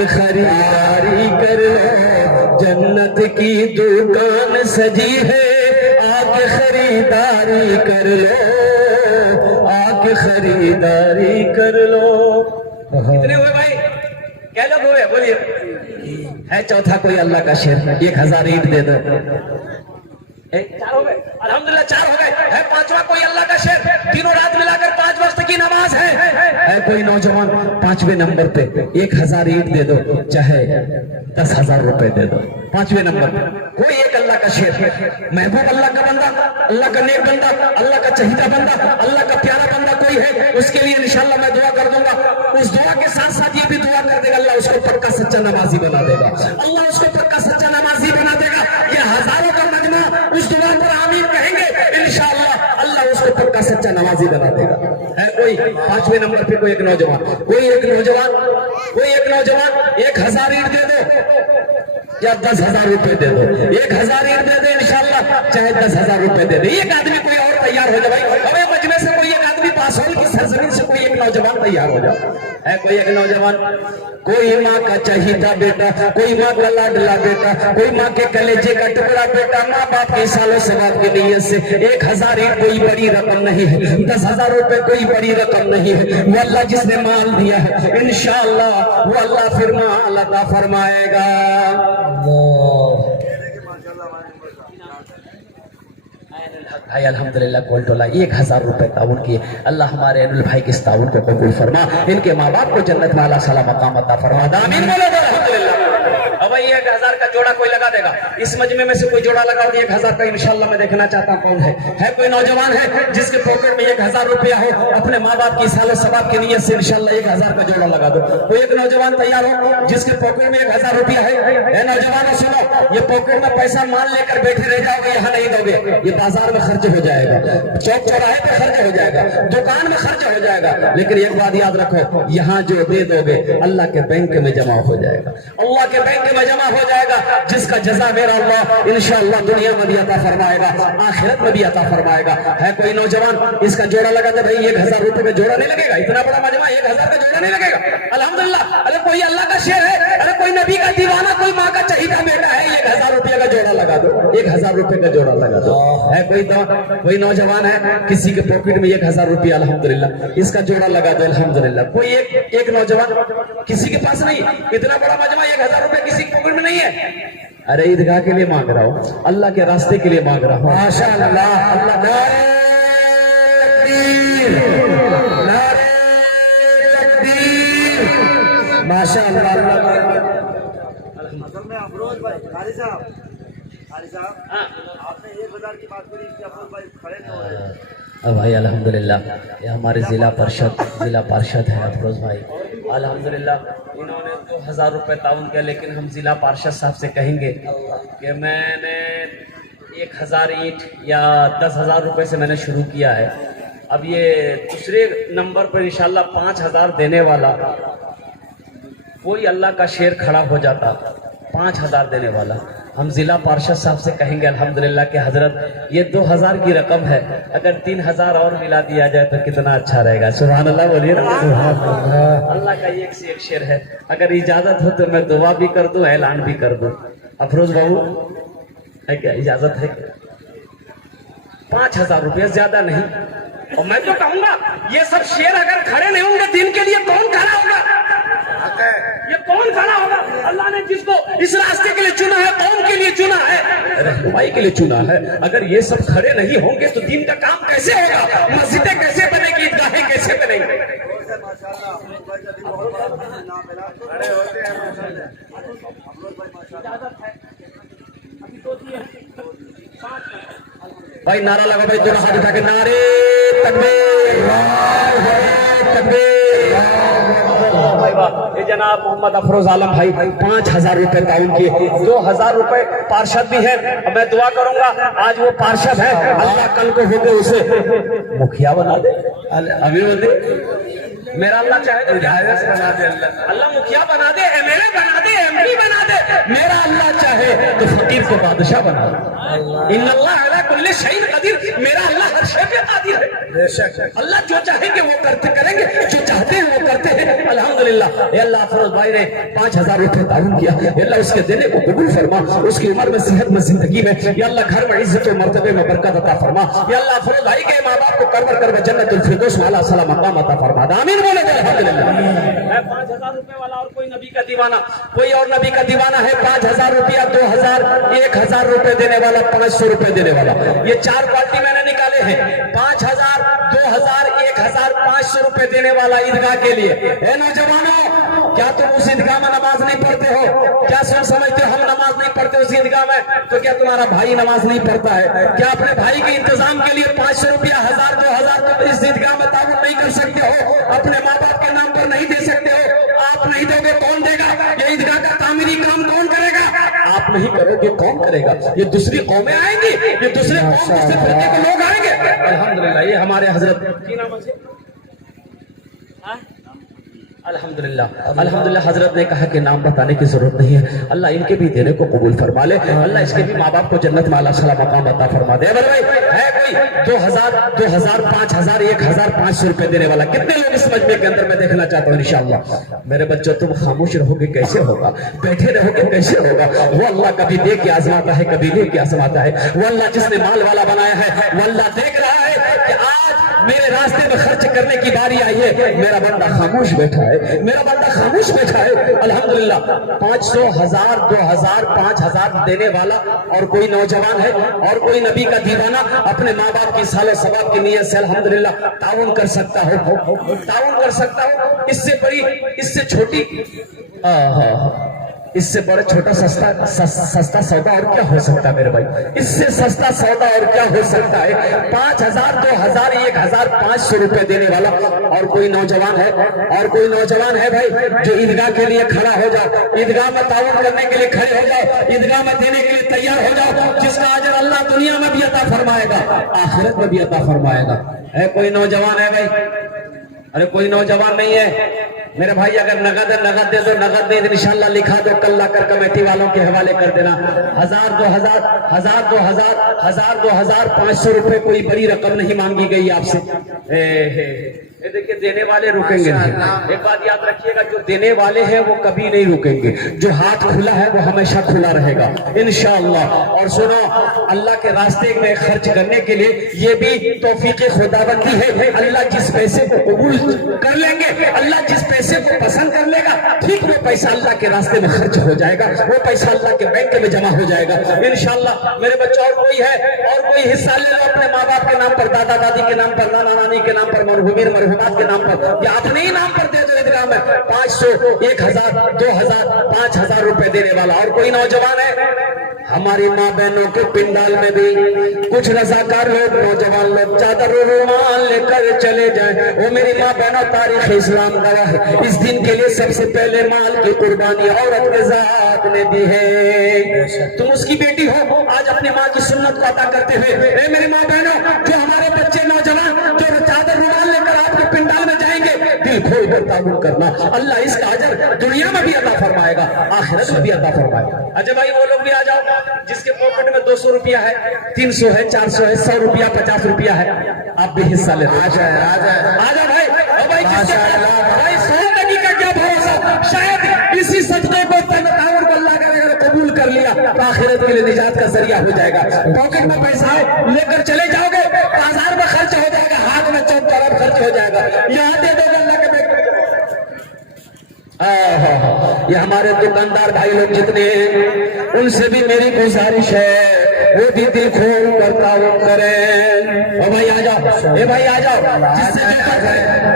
خریداری کر لو. جنت کی دکان سجی ہے, آکے خریداری کر لو, آکے خریداری کر لو. کتنے ہوئے بھائی, کیا لوگ ہوئے بولیے؟ ہے چوتھا کوئی اللہ کا شیر, 1,000 اینٹ دے دو. 4 ہو گئے الحمدللہ, 4 ہو گئے. ہے 5واں کوئی اللہ کا شیر, تینوں رات ملا کر 5 وقت کی نماز ہے کوئی نوجوان 5ویں نمبر پہ 1,000 اینٹ دے دو, چاہے 10,000 روپے دے دو. 5ویں نمبر پہ کوئی ایک اللہ کا شیر, محبوب اللہ کا بندہ, اللہ کا نیک بندہ, اللہ کا چہیتا بندہ, اللہ کا پیارا بندہ کوئی ہے, اس کے لیے انشاءاللہ میں دعا کر دوں گا. اس دعا کے ساتھ ساتھ یہ بھی دعا کر دے گا, اللہ اس کو پکا سچا نمازی بنا دے گا, اللہ اس کو پکا سچا نمازی بنا دے گا. یہ ہزاروں کا مجمع اس دعا پر آمین کہیں گے, انشاءاللہ اللہ اس کو پکا सच्चा नमाजी बना देगा। है कोई 5वें नंबर पे कोई एक नौजवान 1000 ईंट दे दो या 10,000 रुपए दे दो, 1000 ईंट दे दे इंशाल्लाह, चाहे 10,000 रुपए दे दे। एक आदमी कोई और तैयार हो जाए भाई, हमें मजमे से कोई एक आदमी पास हो कि सरजमीन से कोई एक नौजवान तैयार हो जाए। है कोई एक नौजवान, कोई माँ का चहीता बेटा, कोई माँ का लाडला बेटा, कोई माँ के कलेजे का टुकड़ा बेटा, माँ बाप के सालों सवाब की नीयत से 1000 ईंट कोई बड़ी रकम नहीं है, 10,000 रुपए कोई बड़ी रकम नहीं है। वो अल्लाह जिसने माल दिया है इंशाअल्लाह वो अल्लाह फिर माल अता फरमाएगा। भाई अल्हम्दुलिल्लाह कोल टोला 1000 रुपए ताउन किए। अल्लाह हमारे अनुल भाई के इस ताउन को कबूल फरमा, इनके माँ बाप को जन्नत में आला साला मकाम अता फरमा। आमीन बोलो तो अल्हम्दुलिल्लाह। अब 1000 का जोड़ा कोई लगा देगा, इस मजमे में से कोई जोड़ा लगा दिया 1000 का इंशाल्लाह। मैं देखना चाहता हूँ कौन है कोई नौजवान है जिसके पॉकेट में 1000 रुपया हो, अपने माँ बाप की सालों सवाब की नीयत से इंशाल्लाह 1000 का जोड़ा लगा दो। कोई एक नौजवान तैयार हो जिसके पॉकेट में 1000 रुपया है। नौजवानों सुनो, ये पॉकेट में पैसा मान लेकर बैठे रह जाओगे, यहाँ नहीं दोगे, ये बाजार में खर्च हो जाएगा, चौक चौराहे पे खर्च हो जाएगा, दुकान में खर्च हो जाएगा। लेकिन एक बात याद रखो, यहाँ जो दे दोगे अल्लाह के बैंक में जमा हो जाएगा, अल्लाह के बैंक में जमा हो जाएगा, जिसका जज़ा मेरा अल्लाह इंशाअल्लाह दुनिया में भी अता फरमाएगा, आखिरत में भी अता फरमाएगा। है कोई नौजवान इसका जोड़ा लगा दे भाई, 1000 रुपए का जोड़ा नहीं लगेगा, इतना बड़ा मजमा 1000 का जोड़ा नहीं लगेगा। अल्हम्दुलिल्लाह। अरे कोई अल्लाह का शेर है, अरे कोई नबी का दीवाना, कोई माँ का चहीता बेटा है, 1000 रुपये का जोड़ा लगा दो, 1000 रुपए का जोड़ा लगा दो। है कोई नौजवान है किसी के पॉकेट में 1000 रुपया, अल्हम्दुलिल्लाह इसका जोड़ा लगा दो अल्हम्दुलिल्लाह। कोई एक नौजवान किसी के पास नहीं, इतना बड़ा मजमा 1000 रुपए किसी के पॉकेट में नहीं है। अरे ईदगाह के लिए मांग रहा हूँ, अल्लाह के रास्ते के लिए मांग रहा हूँ। माशाअल्लाह, अल्लाह माशाअल्लाह। असल में अफरोज भाई खाली साहब आपने 1000 की बात करी कि अफरोज भाई खड़े नहीं हो रहे। भाई अल्हम्दुलिल्लाह ये हमारे जिला पार्षद है अफरोज भाई, अल्हम्दुलिल्लाह इन्होंने 2000 रुपए ताउन किया। लेकिन हम जिला पार्षद साहब से कहेंगे कि मैंने 1000 ईंट या 10,000 रुपए से मैंने शुरू किया है, अब ये दूसरे नंबर पर इंशाल्लाह 5000 देने वाला कोई अल्लाह का शेर खड़ा हो जाता, 5000 देने वाला, हम जिला पार्षद साहब से कहेंगे अल्हम्दुलिल्लाह कि हजरत ये 2000 की रकम है, अगर 3000 और मिला दिया जाए तो कितना अच्छा रहेगा। सुभान अल्लाह बोलिए ना। अल्लाह का एक से एक शेर है। अगर इजाजत हो तो मैं दुआ भी कर दूं, ऐलान भी कर दूं। अफरोज बाबू है क्या, इजाजत है क्या? 5000 रुपया ज्यादा नहीं। और मैं तो कहूंगा ये सब शेर अगर खड़े नहीं होंगे दिन के लिए कौन खड़ा होगा? ये कौन खड़ा होगा? अल्लाह ने जिसको इस रास्ते के लिए चुना है, कौम के लिए चुना है, रहनुमाई के लिए चुना है। अगर ये सब खड़े नहीं होंगे तो दीन का काम कैसे होगा? मस्जिदें कैसे बनेगी? ईदगाहें कैसे बनेंगी? माशाल्लाह अफरोज भाई का भी बहुत बड़ा नाम मिला, खड़े होते हैं माशाल्लाह। अफरोज भाई माशाल्लाह अभी तो दिए 5 भाई नारा लगा भाई, दोनों हाथ उठा के नारे तकबीर, तकबीर। ये जनाब मोहम्मद अफरोज आलम भाई 5000 रुपए ताउन किए, 2000 रुपए पार्षद भी है। अब मैं दुआ करूंगा आज वो पार्षद है, अल्लाह कल को होकर उसे मुखिया बना दे, अभी बोल दे मेरा अल्लाह चाहे तो बना दे, अल्लाह मुखिया बना दे, एमएलए बना दे, एमपी बना दे, मेरा अल्लाह चाहे तो फकीर को बादशाह बना दे। इन्नल्लाह अला कुल्ली शैइन कदीर, मेरा अल्लाह हर शय पे कादिर है। अल्लाह जो चाहेंगे वो करते करेंगे, जो चाहते हैं वो करते हैं। अल्हम्दुलिल्लाह अल्लाह अफरोज भाई ने 5000 रुपए ताउन किया, अल्लाह उसके देने को कबूल फरमा, उसकी उम्र में सेहत में जिंदगी में या अल्लाह घर में इज्जत और मर्तबे में बरकत अता फरमा। या अल्लाह अफरोज भाई के माँ बाप को करवर जन्नतुल फिरदौस में आला साला मकाम अता फरमा। आमीन बोले अल्हम्दुलिल्लाह। 5000 रुपए वाला और कोई नबी का दीवाना, कोई और नबी का दीवाना है 5000 रुपया, 2000, 1000 रुपए देने वाला, 500 रुपए देने वाला, ये 4 क्वालिटी मैंने निकाले हैं। 5000, 2000, 1000, 500 रुपए देने वाला ईदगाह के लिए है। नौजवानों क्या तुम उस ईदगाह में नमाज नहीं पढ़ते हो? क्या सोच समझते हो हम नमाज नहीं पढ़ते उस ईदगाह में? तो क्या तुम्हारा भाई नमाज नहीं पढ़ता है? क्या अपने भाई के इंतजाम के लिए 500 रुपया, 1000, 2000 तुम इस ईदगाह में ताउन नहीं कर सकते हो? अपने माँ बाप के नाम पर नहीं दे सकते हो? आप नहीं दोगे कौन देगा? ये ईदगाह का तामीरी काम कौन करेगा? आप नहीं करोगे कौन करेगा? ये दूसरी कौमें आएंगी, ये दूसरे कौम से फिरके के लोग आएंगे, अल्हम्दुलिल्लाह ये हमारे हजरत की नाम है अल्हम्दुलिल्लाह हजरत ने कहा कि नाम बताने की जरूरत नहीं है। अल्लाह इनके भी देने को कबूल फरमा ले, अल्लाह इसके भी माँ बाप को जन्नत में आला सला मकाम अता फरमा दे। अरे भाई है कोई 2000 2000 5000 1500 रुपए देने वाला? कितने लोग इस मजमे के अंदर मैं देखना चाहता हूँ इंशाअल्लाह। मेरे बच्चों तुम खामोश रहोगे कैसे होगा, बैठे रहोगे कैसे होगा? वो अल्लाह कभी दे के आजमाता है, कभी दे के आजमाता है। वो अल्लाह जिसने माल वाला बनाया है वो अल्लाह देख रहा है कि आज मेरे रास्ते में खर्च करने की बारी आई है, मेरा बंदा खामोश बैठा है, मेरा बंदा खामोश बैठा है। अल्हम्दुलिल्लाह 500 1000 2000 5000 देने वाला और कोई नौजवान है और कोई नबी का दीवाना अपने माँ बाप की सालो सवाब की नीयत से अल्हम्दुलिल्लाह ताउन कर सकता हो, ताउन कर सकता हो। इससे बड़ी, इससे छोटी, इससे बड़ा छोटा सस्ता सौदा और क्या हो सकता है मेरे भाई? इससे सस्ता सौदा और क्या हो सकता है? 5000 2000 1500 रुपए देने वाला और कोई नौजवान है, और कोई नौजवान है भाई जो ईदगाह के लिए खड़ा हो जाओ, ईदगाह में ताउन करने के लिए खड़े हो जाओ, ईदगाह में देने के लिए तैयार हो जाओ, जिसका अजर अल्लाह दुनिया में भी अता फरमाएगा, आखिरत में भी अता फरमाएगा। है कोई नौजवान है भाई? अरे कोई नौजवान नहीं है मेरे भाई? अगर नगद दे दो, नगद दे दो, इंशाल्लाह लिखा दो, कल लाकर कमेटी वालों के हवाले कर देना। 1000 2000 1000 2000 1000 2000 500 रुपए कोई बड़ी रकम नहीं मांगी गई आपसे। ये देखिए देने वाले रुकेंगे नहीं। एक बात याद रखिएगा, जो देने वाले हैं वो कभी नहीं रुकेंगे, जो हाथ खुला है वो हमेशा खुला रहेगा इंशाअल्लाह। और सुनो, अल्लाह के रास्ते में खर्च करने के लिए ये भी तौफीक खुदाबंदी है। अल्लाह जिस पैसे को कबूल कर लेंगे, अल्लाह जिस पैसे को पसंद कर लेगा, ठीक वो पैसा अल्लाह के रास्ते में खर्च हो जाएगा, वो पैसा अल्लाह के बैंक में जमा हो जाएगा इंशाअल्लाह। मेरे बच्चों और कोई है और कोई हिस्सा ले लो अपने माँ बाप के नाम पर, दादा दादी के नाम पर, नाना नानी के नाम पर, मरहुमीन मरहुमात के नाम पर, या अपने ही नाम पर दे दो ईदगाह में 500 1000 2000 5000 रुपए देने वाला। और कोई नौजवान है? हमारी माँ बहनों के पिंडाल में भी कुछ रजाकार लोग, नौजवान लोग चादर और रुमाल लेकर चले जाएं। वो मेरी माँ बहनों, तारीख इस्लाम गवाह है, इस दिन के लिए सबसे पहले माल की कुर्बानी औरत के जात ने दी है। तुम उसकी बेटी हो, आज अपनी माँ की सुन्नत को अदा करते हुए मेरी माँ बहनों, जो हमारे बच्चे नौजवान जो चादर रुमाल लेकर आपके पिंडाल में जाएंगे, दिल खोल कर ताबून करना, अल्लाह इसका अजर दुनिया में भी अता फरमाएगा, आखिरत में भी अता फरमाएगा। अच्छा भाई वो लोग भी आ जाओ जिसके पॉकेट में 200 रुपया है, 300 है, 400 है, 100 रुपया 50 रुपया है, आप भी हिस्सा ले। आ जाए भाई। और भाई भाई 100 नबी का क्या भरोसा, शायद इसी सदके को ताउन को अल्लाह का कबूल कर लिया तो आखिरत के लिए निजात का जरिया हो जाएगा। पॉकेट में पैसा है, लेकर चले जाओगे, बाजार में खर्च हो जाएगा, हाथ में 4 अरब खर्च हो जाएगा, यहाँ दे दोगे अल्लाह के बैंक। ये हमारे दुकानदार भाई लोग जितने हैं, उनसे भी मेरी गुजारिश है, वो भी दिल खोल कर ताउन करें। और भाई आ जाओ, ए भाई आ जाओ, जिससे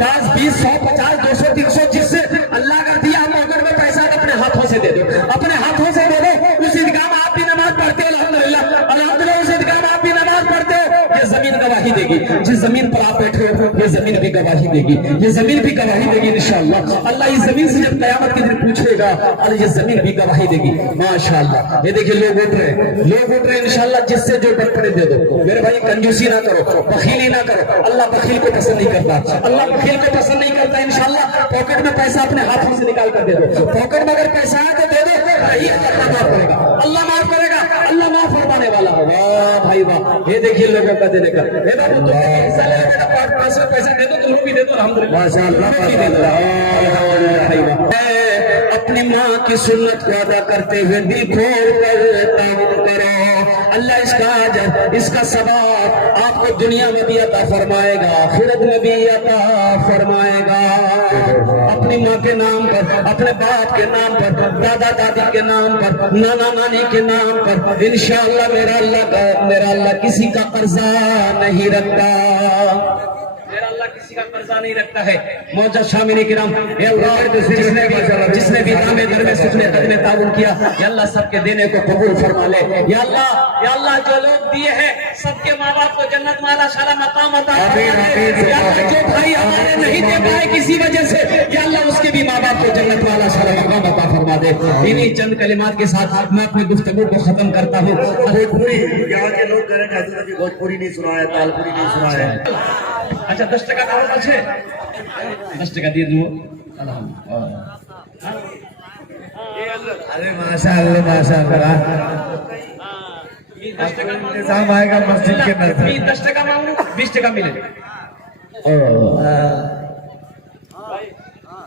10 20 100 50 200 300 जिससे अल्लाह का दिया पॉकेट में पैसा अपने हाथों से दे दो, अपने हाथों से दे दो। उस ईदगाह में आप भी नमाज पढ़ते हो अल्हम्दुलिल्लाह, अल्हम्दुलिल्लाह उस ईदगाह में आप भी नमाज पढ़ते हो, ये जमीन गवाही देगी। जिस जमीन पर आप बैठे हो ये जमीन भी गवाही देगी, ये जमीन भी गवाही देगी इंशाअल्लाह। अल्लाह इस जमीन से जब क़यामत के दिन पूछेगा, अरे ये जमीन भी गवाही देगी माशाअल्लाह। ये देखिए लोग उठ रहे इंशाअल्लाह, जिससे जो बचपने दे दो। मेरे भाई कंजूसी ना करो, बखीली ना करो, अल्लाह बखील को पसंद नहीं करता, अल्लाह बखील को पसंद नहीं करता इंशाअल्लाह। पॉकेट में पैसा अपने हाथों से निकाल कर दे दो, पॉकेट में अगर पैसा है तो दे दो, नहीं अल्लाह माफ करेगा, अल्लाह माफ करेगा, अल्लाह माफ फरमाने वाला है। वाह भाई वाह, ये देखिए लोगों का देने का। ए बाबू तुम हिस्सा ले बेटा, 500 पैसा दे दो, तुम भी दे दो अल्हम्दुलिल्लाह माशाअल्लाह भाई वाह। अपनी माँ की सुन्नत को अदा करते हुए दिल खोल कर ताउन करो, अल्लाह इसका अजर इसका सवाब आपको दुनिया में भी अता फरमाएगा, आखिरत में भी अता फरमाएगा। अपनी माँ के नाम पर, अपने बाप के नाम पर, दादा दादी के नाम पर, नाना नानी के नाम पर इंशाअल्लाह मेरा अल्लाह किसी का कर्जा नहीं रखता। मेरा अल्लाह अल्लाह किसी का कर्जा नहीं रखता है। मोअज़्ज़ज़ शामिन किराम, ए अल्लाह जिसने भी नाम दर में सुखने तक में ताउन किया, या अल्लाह सबके देने को कबूल फरमा ले। या अल्लाह जो लोग दिए हैं सबके माँ बाप को जन्नत वाला शाला मकाम अता फरमा दे। या अल्लाह जो भाई हमारे नहीं दे पाए किसी वजह से, या अल्लाह उसके भी माँ बाप को जन्नत वाला शाला मकाम अता फरमा दे। इन्हीं चंद कलिमात के साथ मैं अपनी गुफ्तगू को खत्म करता हूँ। भोजपुरी यहाँ के लोग कह रहे हैं हजरत जी भोजपुरी नहीं सुना है, तालपुरी नहीं सुना है। अच्छा 10 टका और अच्छे 10 टका दिए दो। अरे माशाअल्लाह माशाअल्लाह, 10 टका इंतजाम आएगा मस्जिद के अंदर। 10 टका मांगू 20 टका मिले।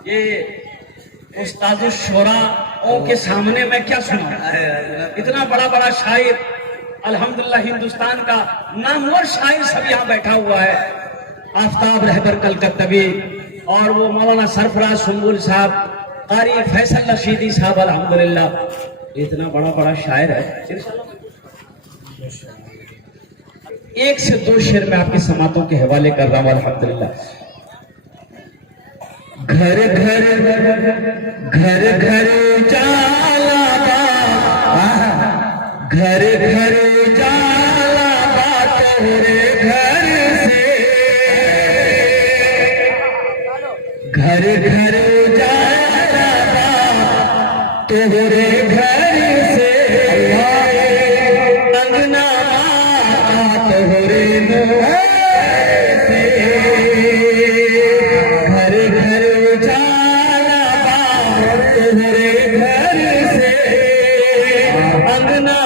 ये उस्ताद शोराओं के सामने मैं क्या सुना, इतना बड़ा बड़ा शायर, अल्हम्दुलिल्लाह हिंदुस्तान का नामवर शायर सब यहाँ बैठा हुआ है। आफ्ताब रहबर कलकत्तवी और वो मौलाना सरफराज सुंबुल साहब, कारी फैसल रशीदी साहब, अल्हम्दुलिल्लाह इतना बड़ा बड़ा शायर है। एक से दो शेर में आपकी समातों के हवाले कर रहा हूँ। अल्हम्दुलिल्लाह घर घर घर घर जाला बा, घर घर जाला बा तोरे घर से, घर घर जाला बा तोरे घर से, अंगना तोरे मोर से, घर घर जाला बा तोरे घर से, अंगना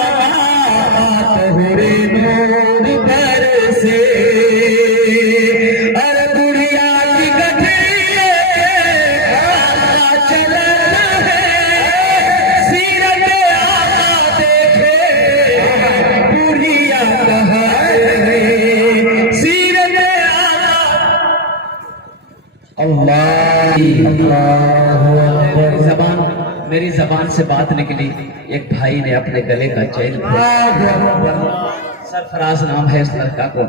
तोरे मोर घर से। अरे बुढ़िया की गठरी चलना है, सीरत आका देखे बुढ़िया कहा है, सीरत आका। मेरी जबान से बात निकली, एक भाई ने अपने गले का चैन सरफराज नाम है इस लड़का को।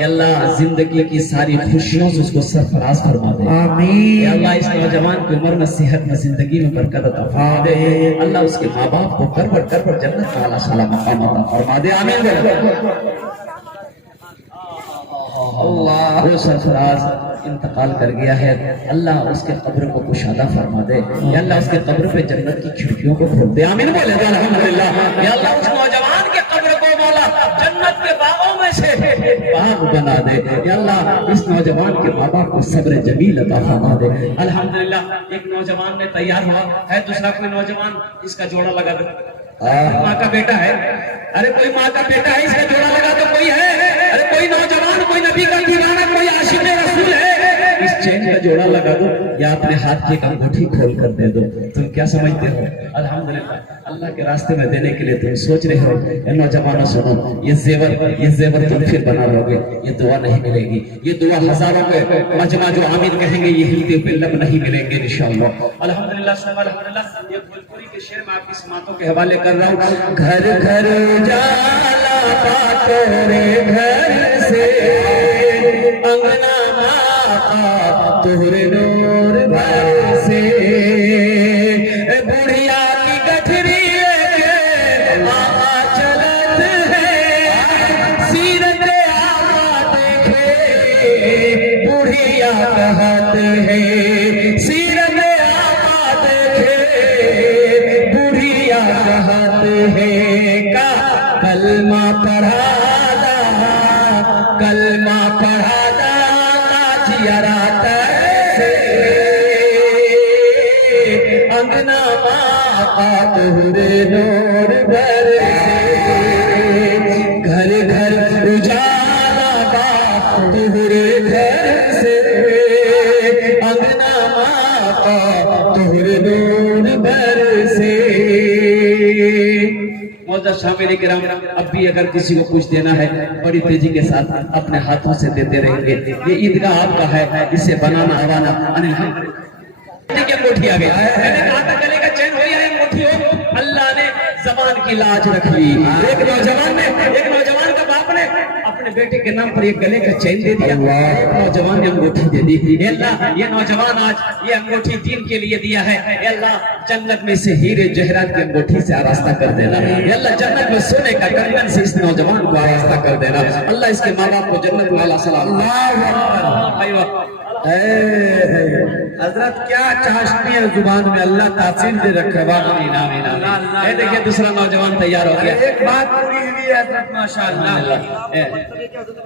या अल्लाह जिंदगी की सारी खुशियों से उसको सरफराज फरमा दे। या अल्लाह इस नौजवान की उम्र में, सेहत में, जिंदगी में बरकत अता फरमा दे। अल्लाह उसके माँ बाप को कर जन्नत वाला शाला मकाम अता फरमा दे। आमीन। अल्लाह वो सरफराज इंतकाल कर गया है, अल्लाह उसके कब्र को कुशादा फरमा दे। या अल्लाह उसके कब्र पे जन्नत की खिड़कियों को खोल दे। आमीन बोले अल्हम्दुलिल्लाह। या अल्लाह उस नौजवान के कब्र को मौला जन्नत के बागों में से बाग बना दे। या अल्लाह इस नौजवान के माँ बाप को सब्र जमील अता फरमा दे। अल्हम्दुलिल्लाह एक नौजवान ने तैयार हुआ है, दूसरा कोई नौजवान इसका जोड़ा लगा दे। माँ का बेटा है, अरे कोई माँ का बेटा है, इसका जोड़ा लगा तो कोई है। अरे कोई नौजवान, कोई नबी का दीवाना, कोई आशिक रसूल है, इस चेन का जोड़ा लगा दो या अपने हाथ की एक अंगूठी खोल कर दे दो। तुम क्या समझते हो? अल्हम्दुलिल्लाह अल्लाह के रास्ते में देने के लिए तुम सोच रहे हो। ये नौजवानों सुनो, ये जेवर तुम फिर बना लोगे, ये दुआ नहीं मिलेगी। ये दुआ हजारों के मजमा जो आमीन कहेंगे, ये हिलते हुए लब नहीं मिलेंगे इंशाअल्लाह। अल्हम्दुलिल्लाह अल्हम्दुलिल्लाह। ये भोजपुरी के शेर में आपकी समातों के हवाले कर रहा हूँ। घर घर जाला बा तोरे घर से, अंगना तोरे नूर से, बुढ़िया की गठरी आका चलत है, सीरत आका देखे बुढ़िया कहत है, सीरत आका देखे बुढ़िया कहत है। का कलमा पढ़ादा, कलमा पढ़ादा जियरा से, अंगना माँ तोरे नूर भर से, घर घर उजाला बा तोरे घर से, अंगना माँ तोरे नूर भर से। मोअज़्ज़ज़ शामिल किराम, अब भी अगर किसी को कुछ देना है बड़ी तेजी के साथ अपने हाथों से देते रहेंगे। ये ईदगाह आपका है, इसे बनाना हवाना अनिल अंगूठी आ गई। मैंने कहा था गले का चैन हो या अंगूठी हो, अल्लाह ने जबान की लाज रख ली। एक नौजवान का बाप ने अपने اپنے بیٹے کے نام پر ایک گلے کا چین دے دیا, ایک نوجوان نے انگوٹھی دے دی. اے اللہ یہ نوجوان آج یہ انگوٹھی دین کے لیے دیا ہے, اے اللہ جنت میں سے ہیرے جہرات کی انگوٹھی سے آراستہ کر دینا, اے اللہ جنت میں سونے کا کنگن سے اس نوجوان کو آراستہ کر دینا, اللہ اس کے ماں باپ کو جنت میں اللہ سلام. حضرت کیا چاشنی ہے زبان میں, اللہ تاثیر دے رکھے. آمین آمین آمین. اے دیکھیں دوسرا نوجوان تیار ہو گیا. ایک بات پوری ہوئی ہے حضرت ماشاء اللہ.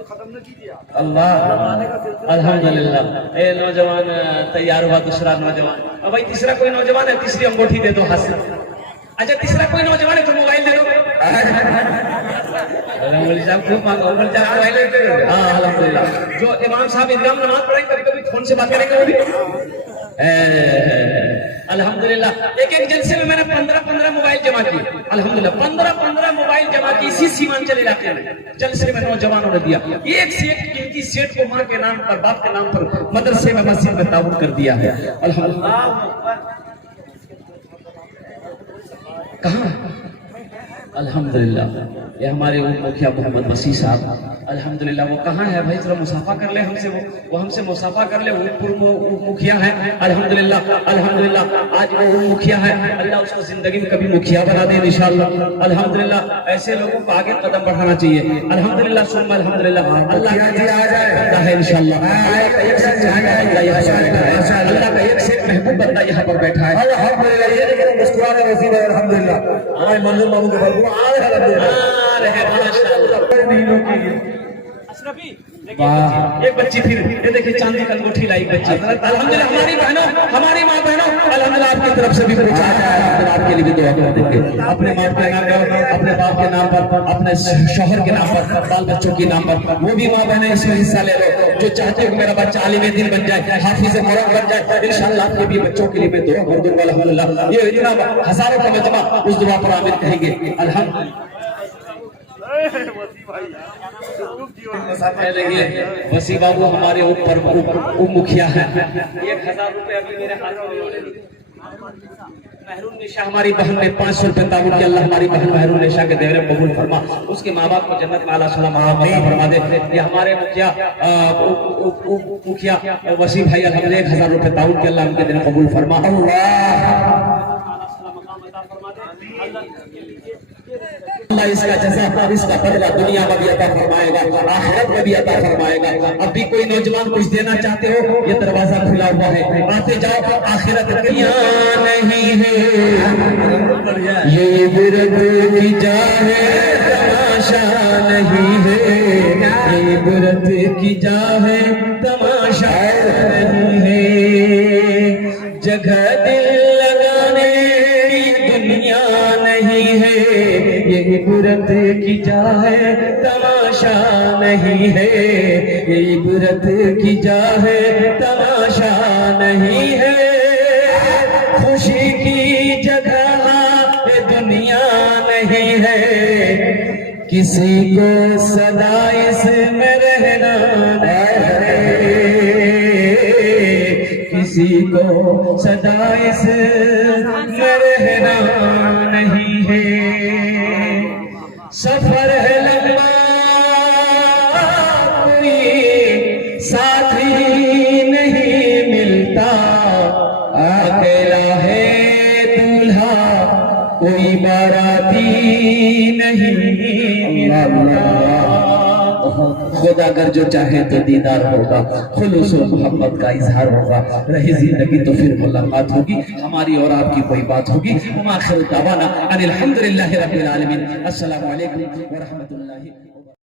ختم نہ کیجیے آپ. اللہ الحمدللہ. اے نوجوان تیار ہوا, دوسرا نوجوان. اب بھائی تیسرا کوئی نوجوان ہے, تیسری انگوٹھی دے دو ہاتھ سے. اچھا تیسرا کوئی نوجوان ہے تو موبائل دے دو. ہاں الحمدللہ. جو امام صاحب ادغام نماز پڑھیں کبھی کبھی فون سے بات کریں گے وہ بھی. الحمدللہ ایک ایک جلسے میں نے 15 موبائل جمع کی. الحمدللہ 15 موبائل جمع کی اسی سیمانچل علاقے میں جلسے میں نوجوانوں نے دیا. ایک سے ایک قیمتی سیٹ کو ماں کے نام پر باپ کے نام پر مدرسے میں مسجد میں تعاون کر دیا ہے. الحمدللہ. کہاں الحمدللہ یہ ہمارے مکھیا محمد مسیح صاحب الحمدللہ. وہ کہاں ہے بھائی, ذرا مصافحہ کر لے ہم سے. وہ ہم سے مصافحہ کر لے. وہ مکھیا ہے الحمدللہ. الحمدللہ آج وہ مکھیا ہے, اللہ اس کو زندگی میں کبھی مکھیا بنا دے انشاءاللہ. الحمدللہ ایسے لوگوں کو آگے قدم بڑھانا چاہیے. الحمدللہ ثم الحمدللہ. اللہ کا ہے انشاءاللہ. اللہ کا ایک سے محبوب بندہ یہاں پر بیٹھا ہے. الحمدللہ. یہ لیکن مسکرانے نصیب ہے الحمدللہ. ہمارے منظور ماموں کے بھائی وہ آ رہے ہیں. اشرفی ایک بچی پھر یہ دیکھیں چاندی کا انگوٹھی لائی بچی. الحمدللہ ہماری بہنوں ہماری ماں بہنوں الحمدللہ آپ کی طرف سے بھی پہنچا ہے. الحمدللہ آپ کے لیے بھی دعا کر دیں گے. اپنے ماں کے نام پر, اپنے باپ کے نام پر, اپنے شوہر کے نام پر, بال بچوں کے نام پر, وہ بھی ماں بہنیں اس میں حصہ لے لو جو چاہتے ہو میرا بچہ عالم دین بن جائے, حافظ قرآن بن جائے. انشاءاللہ آپ کے بھی بچوں کے لیے میں دعا کر دوں گا. الحمدللہ یہ اتنا ہزاروں کا مجمع اس دعا پر آمین کہیں گے. الحمدللہ. وسیع بابو ہمارے اوپر مکھیا ہے. 1000 روپے ابھی میرے ہاتھوں میں. محرون نشا ہماری بہن نے 500 روپے تعاون کیا. اللہ ہماری بہن محرون نشا کے دیور قبول فرما, اس کے ماں باپ کو جنت میں اعلیٰ سلام فرما دے. یہ ہمارے مکھیا وسیع بھائی الحمدللہ 1000 روپے تعاون کیا. اللہ ان کے دن قبول فرما. اللہ اس کا جزا اس کا بدلہ دنیا میں بھی عطا فرمائے گا, آخرت میں بھی عطا فرمائے گا. اب بھی کوئی نوجوان کچھ دینا چاہتے ہو, یہ دروازہ کھلا ہوا ہے, آتے جاؤ. آخرت نہیں ہے یہ برد کی جا ہے, تماشا نہیں ہے یہ برد کی جا ہے, تماشا نہیں ہے. جگہ دل لگانے کی دنیا نہیں ہے, یہ عبرت کی جا ہے, تماشا نہیں ہے. یہ عبرت کی جا ہے, تماشا نہیں ہے. خوشی کی جگہ دنیا نہیں ہے, کسی کو صدا اس میں رہنا ہے, کسی کو صدا اس میں رہنا نہیں ہے. سفر ہے لمبا کوئی ساتھی نہیں ملتا, اکیلا ہے دولہا کوئی باراتی نہیں ملتا. خدا اگر جو چاہے تو دیدار ہوگا, خلوص و محبت کا اظہار ہوگا, رہی زندگی تو پھر ملاقات ہوگی, ہماری اور آپ کی کوئی بات ہوگی. آخر دعوانا ان الحمدللہ رب العالمین. السلام علیکم ورحمۃ اللہ.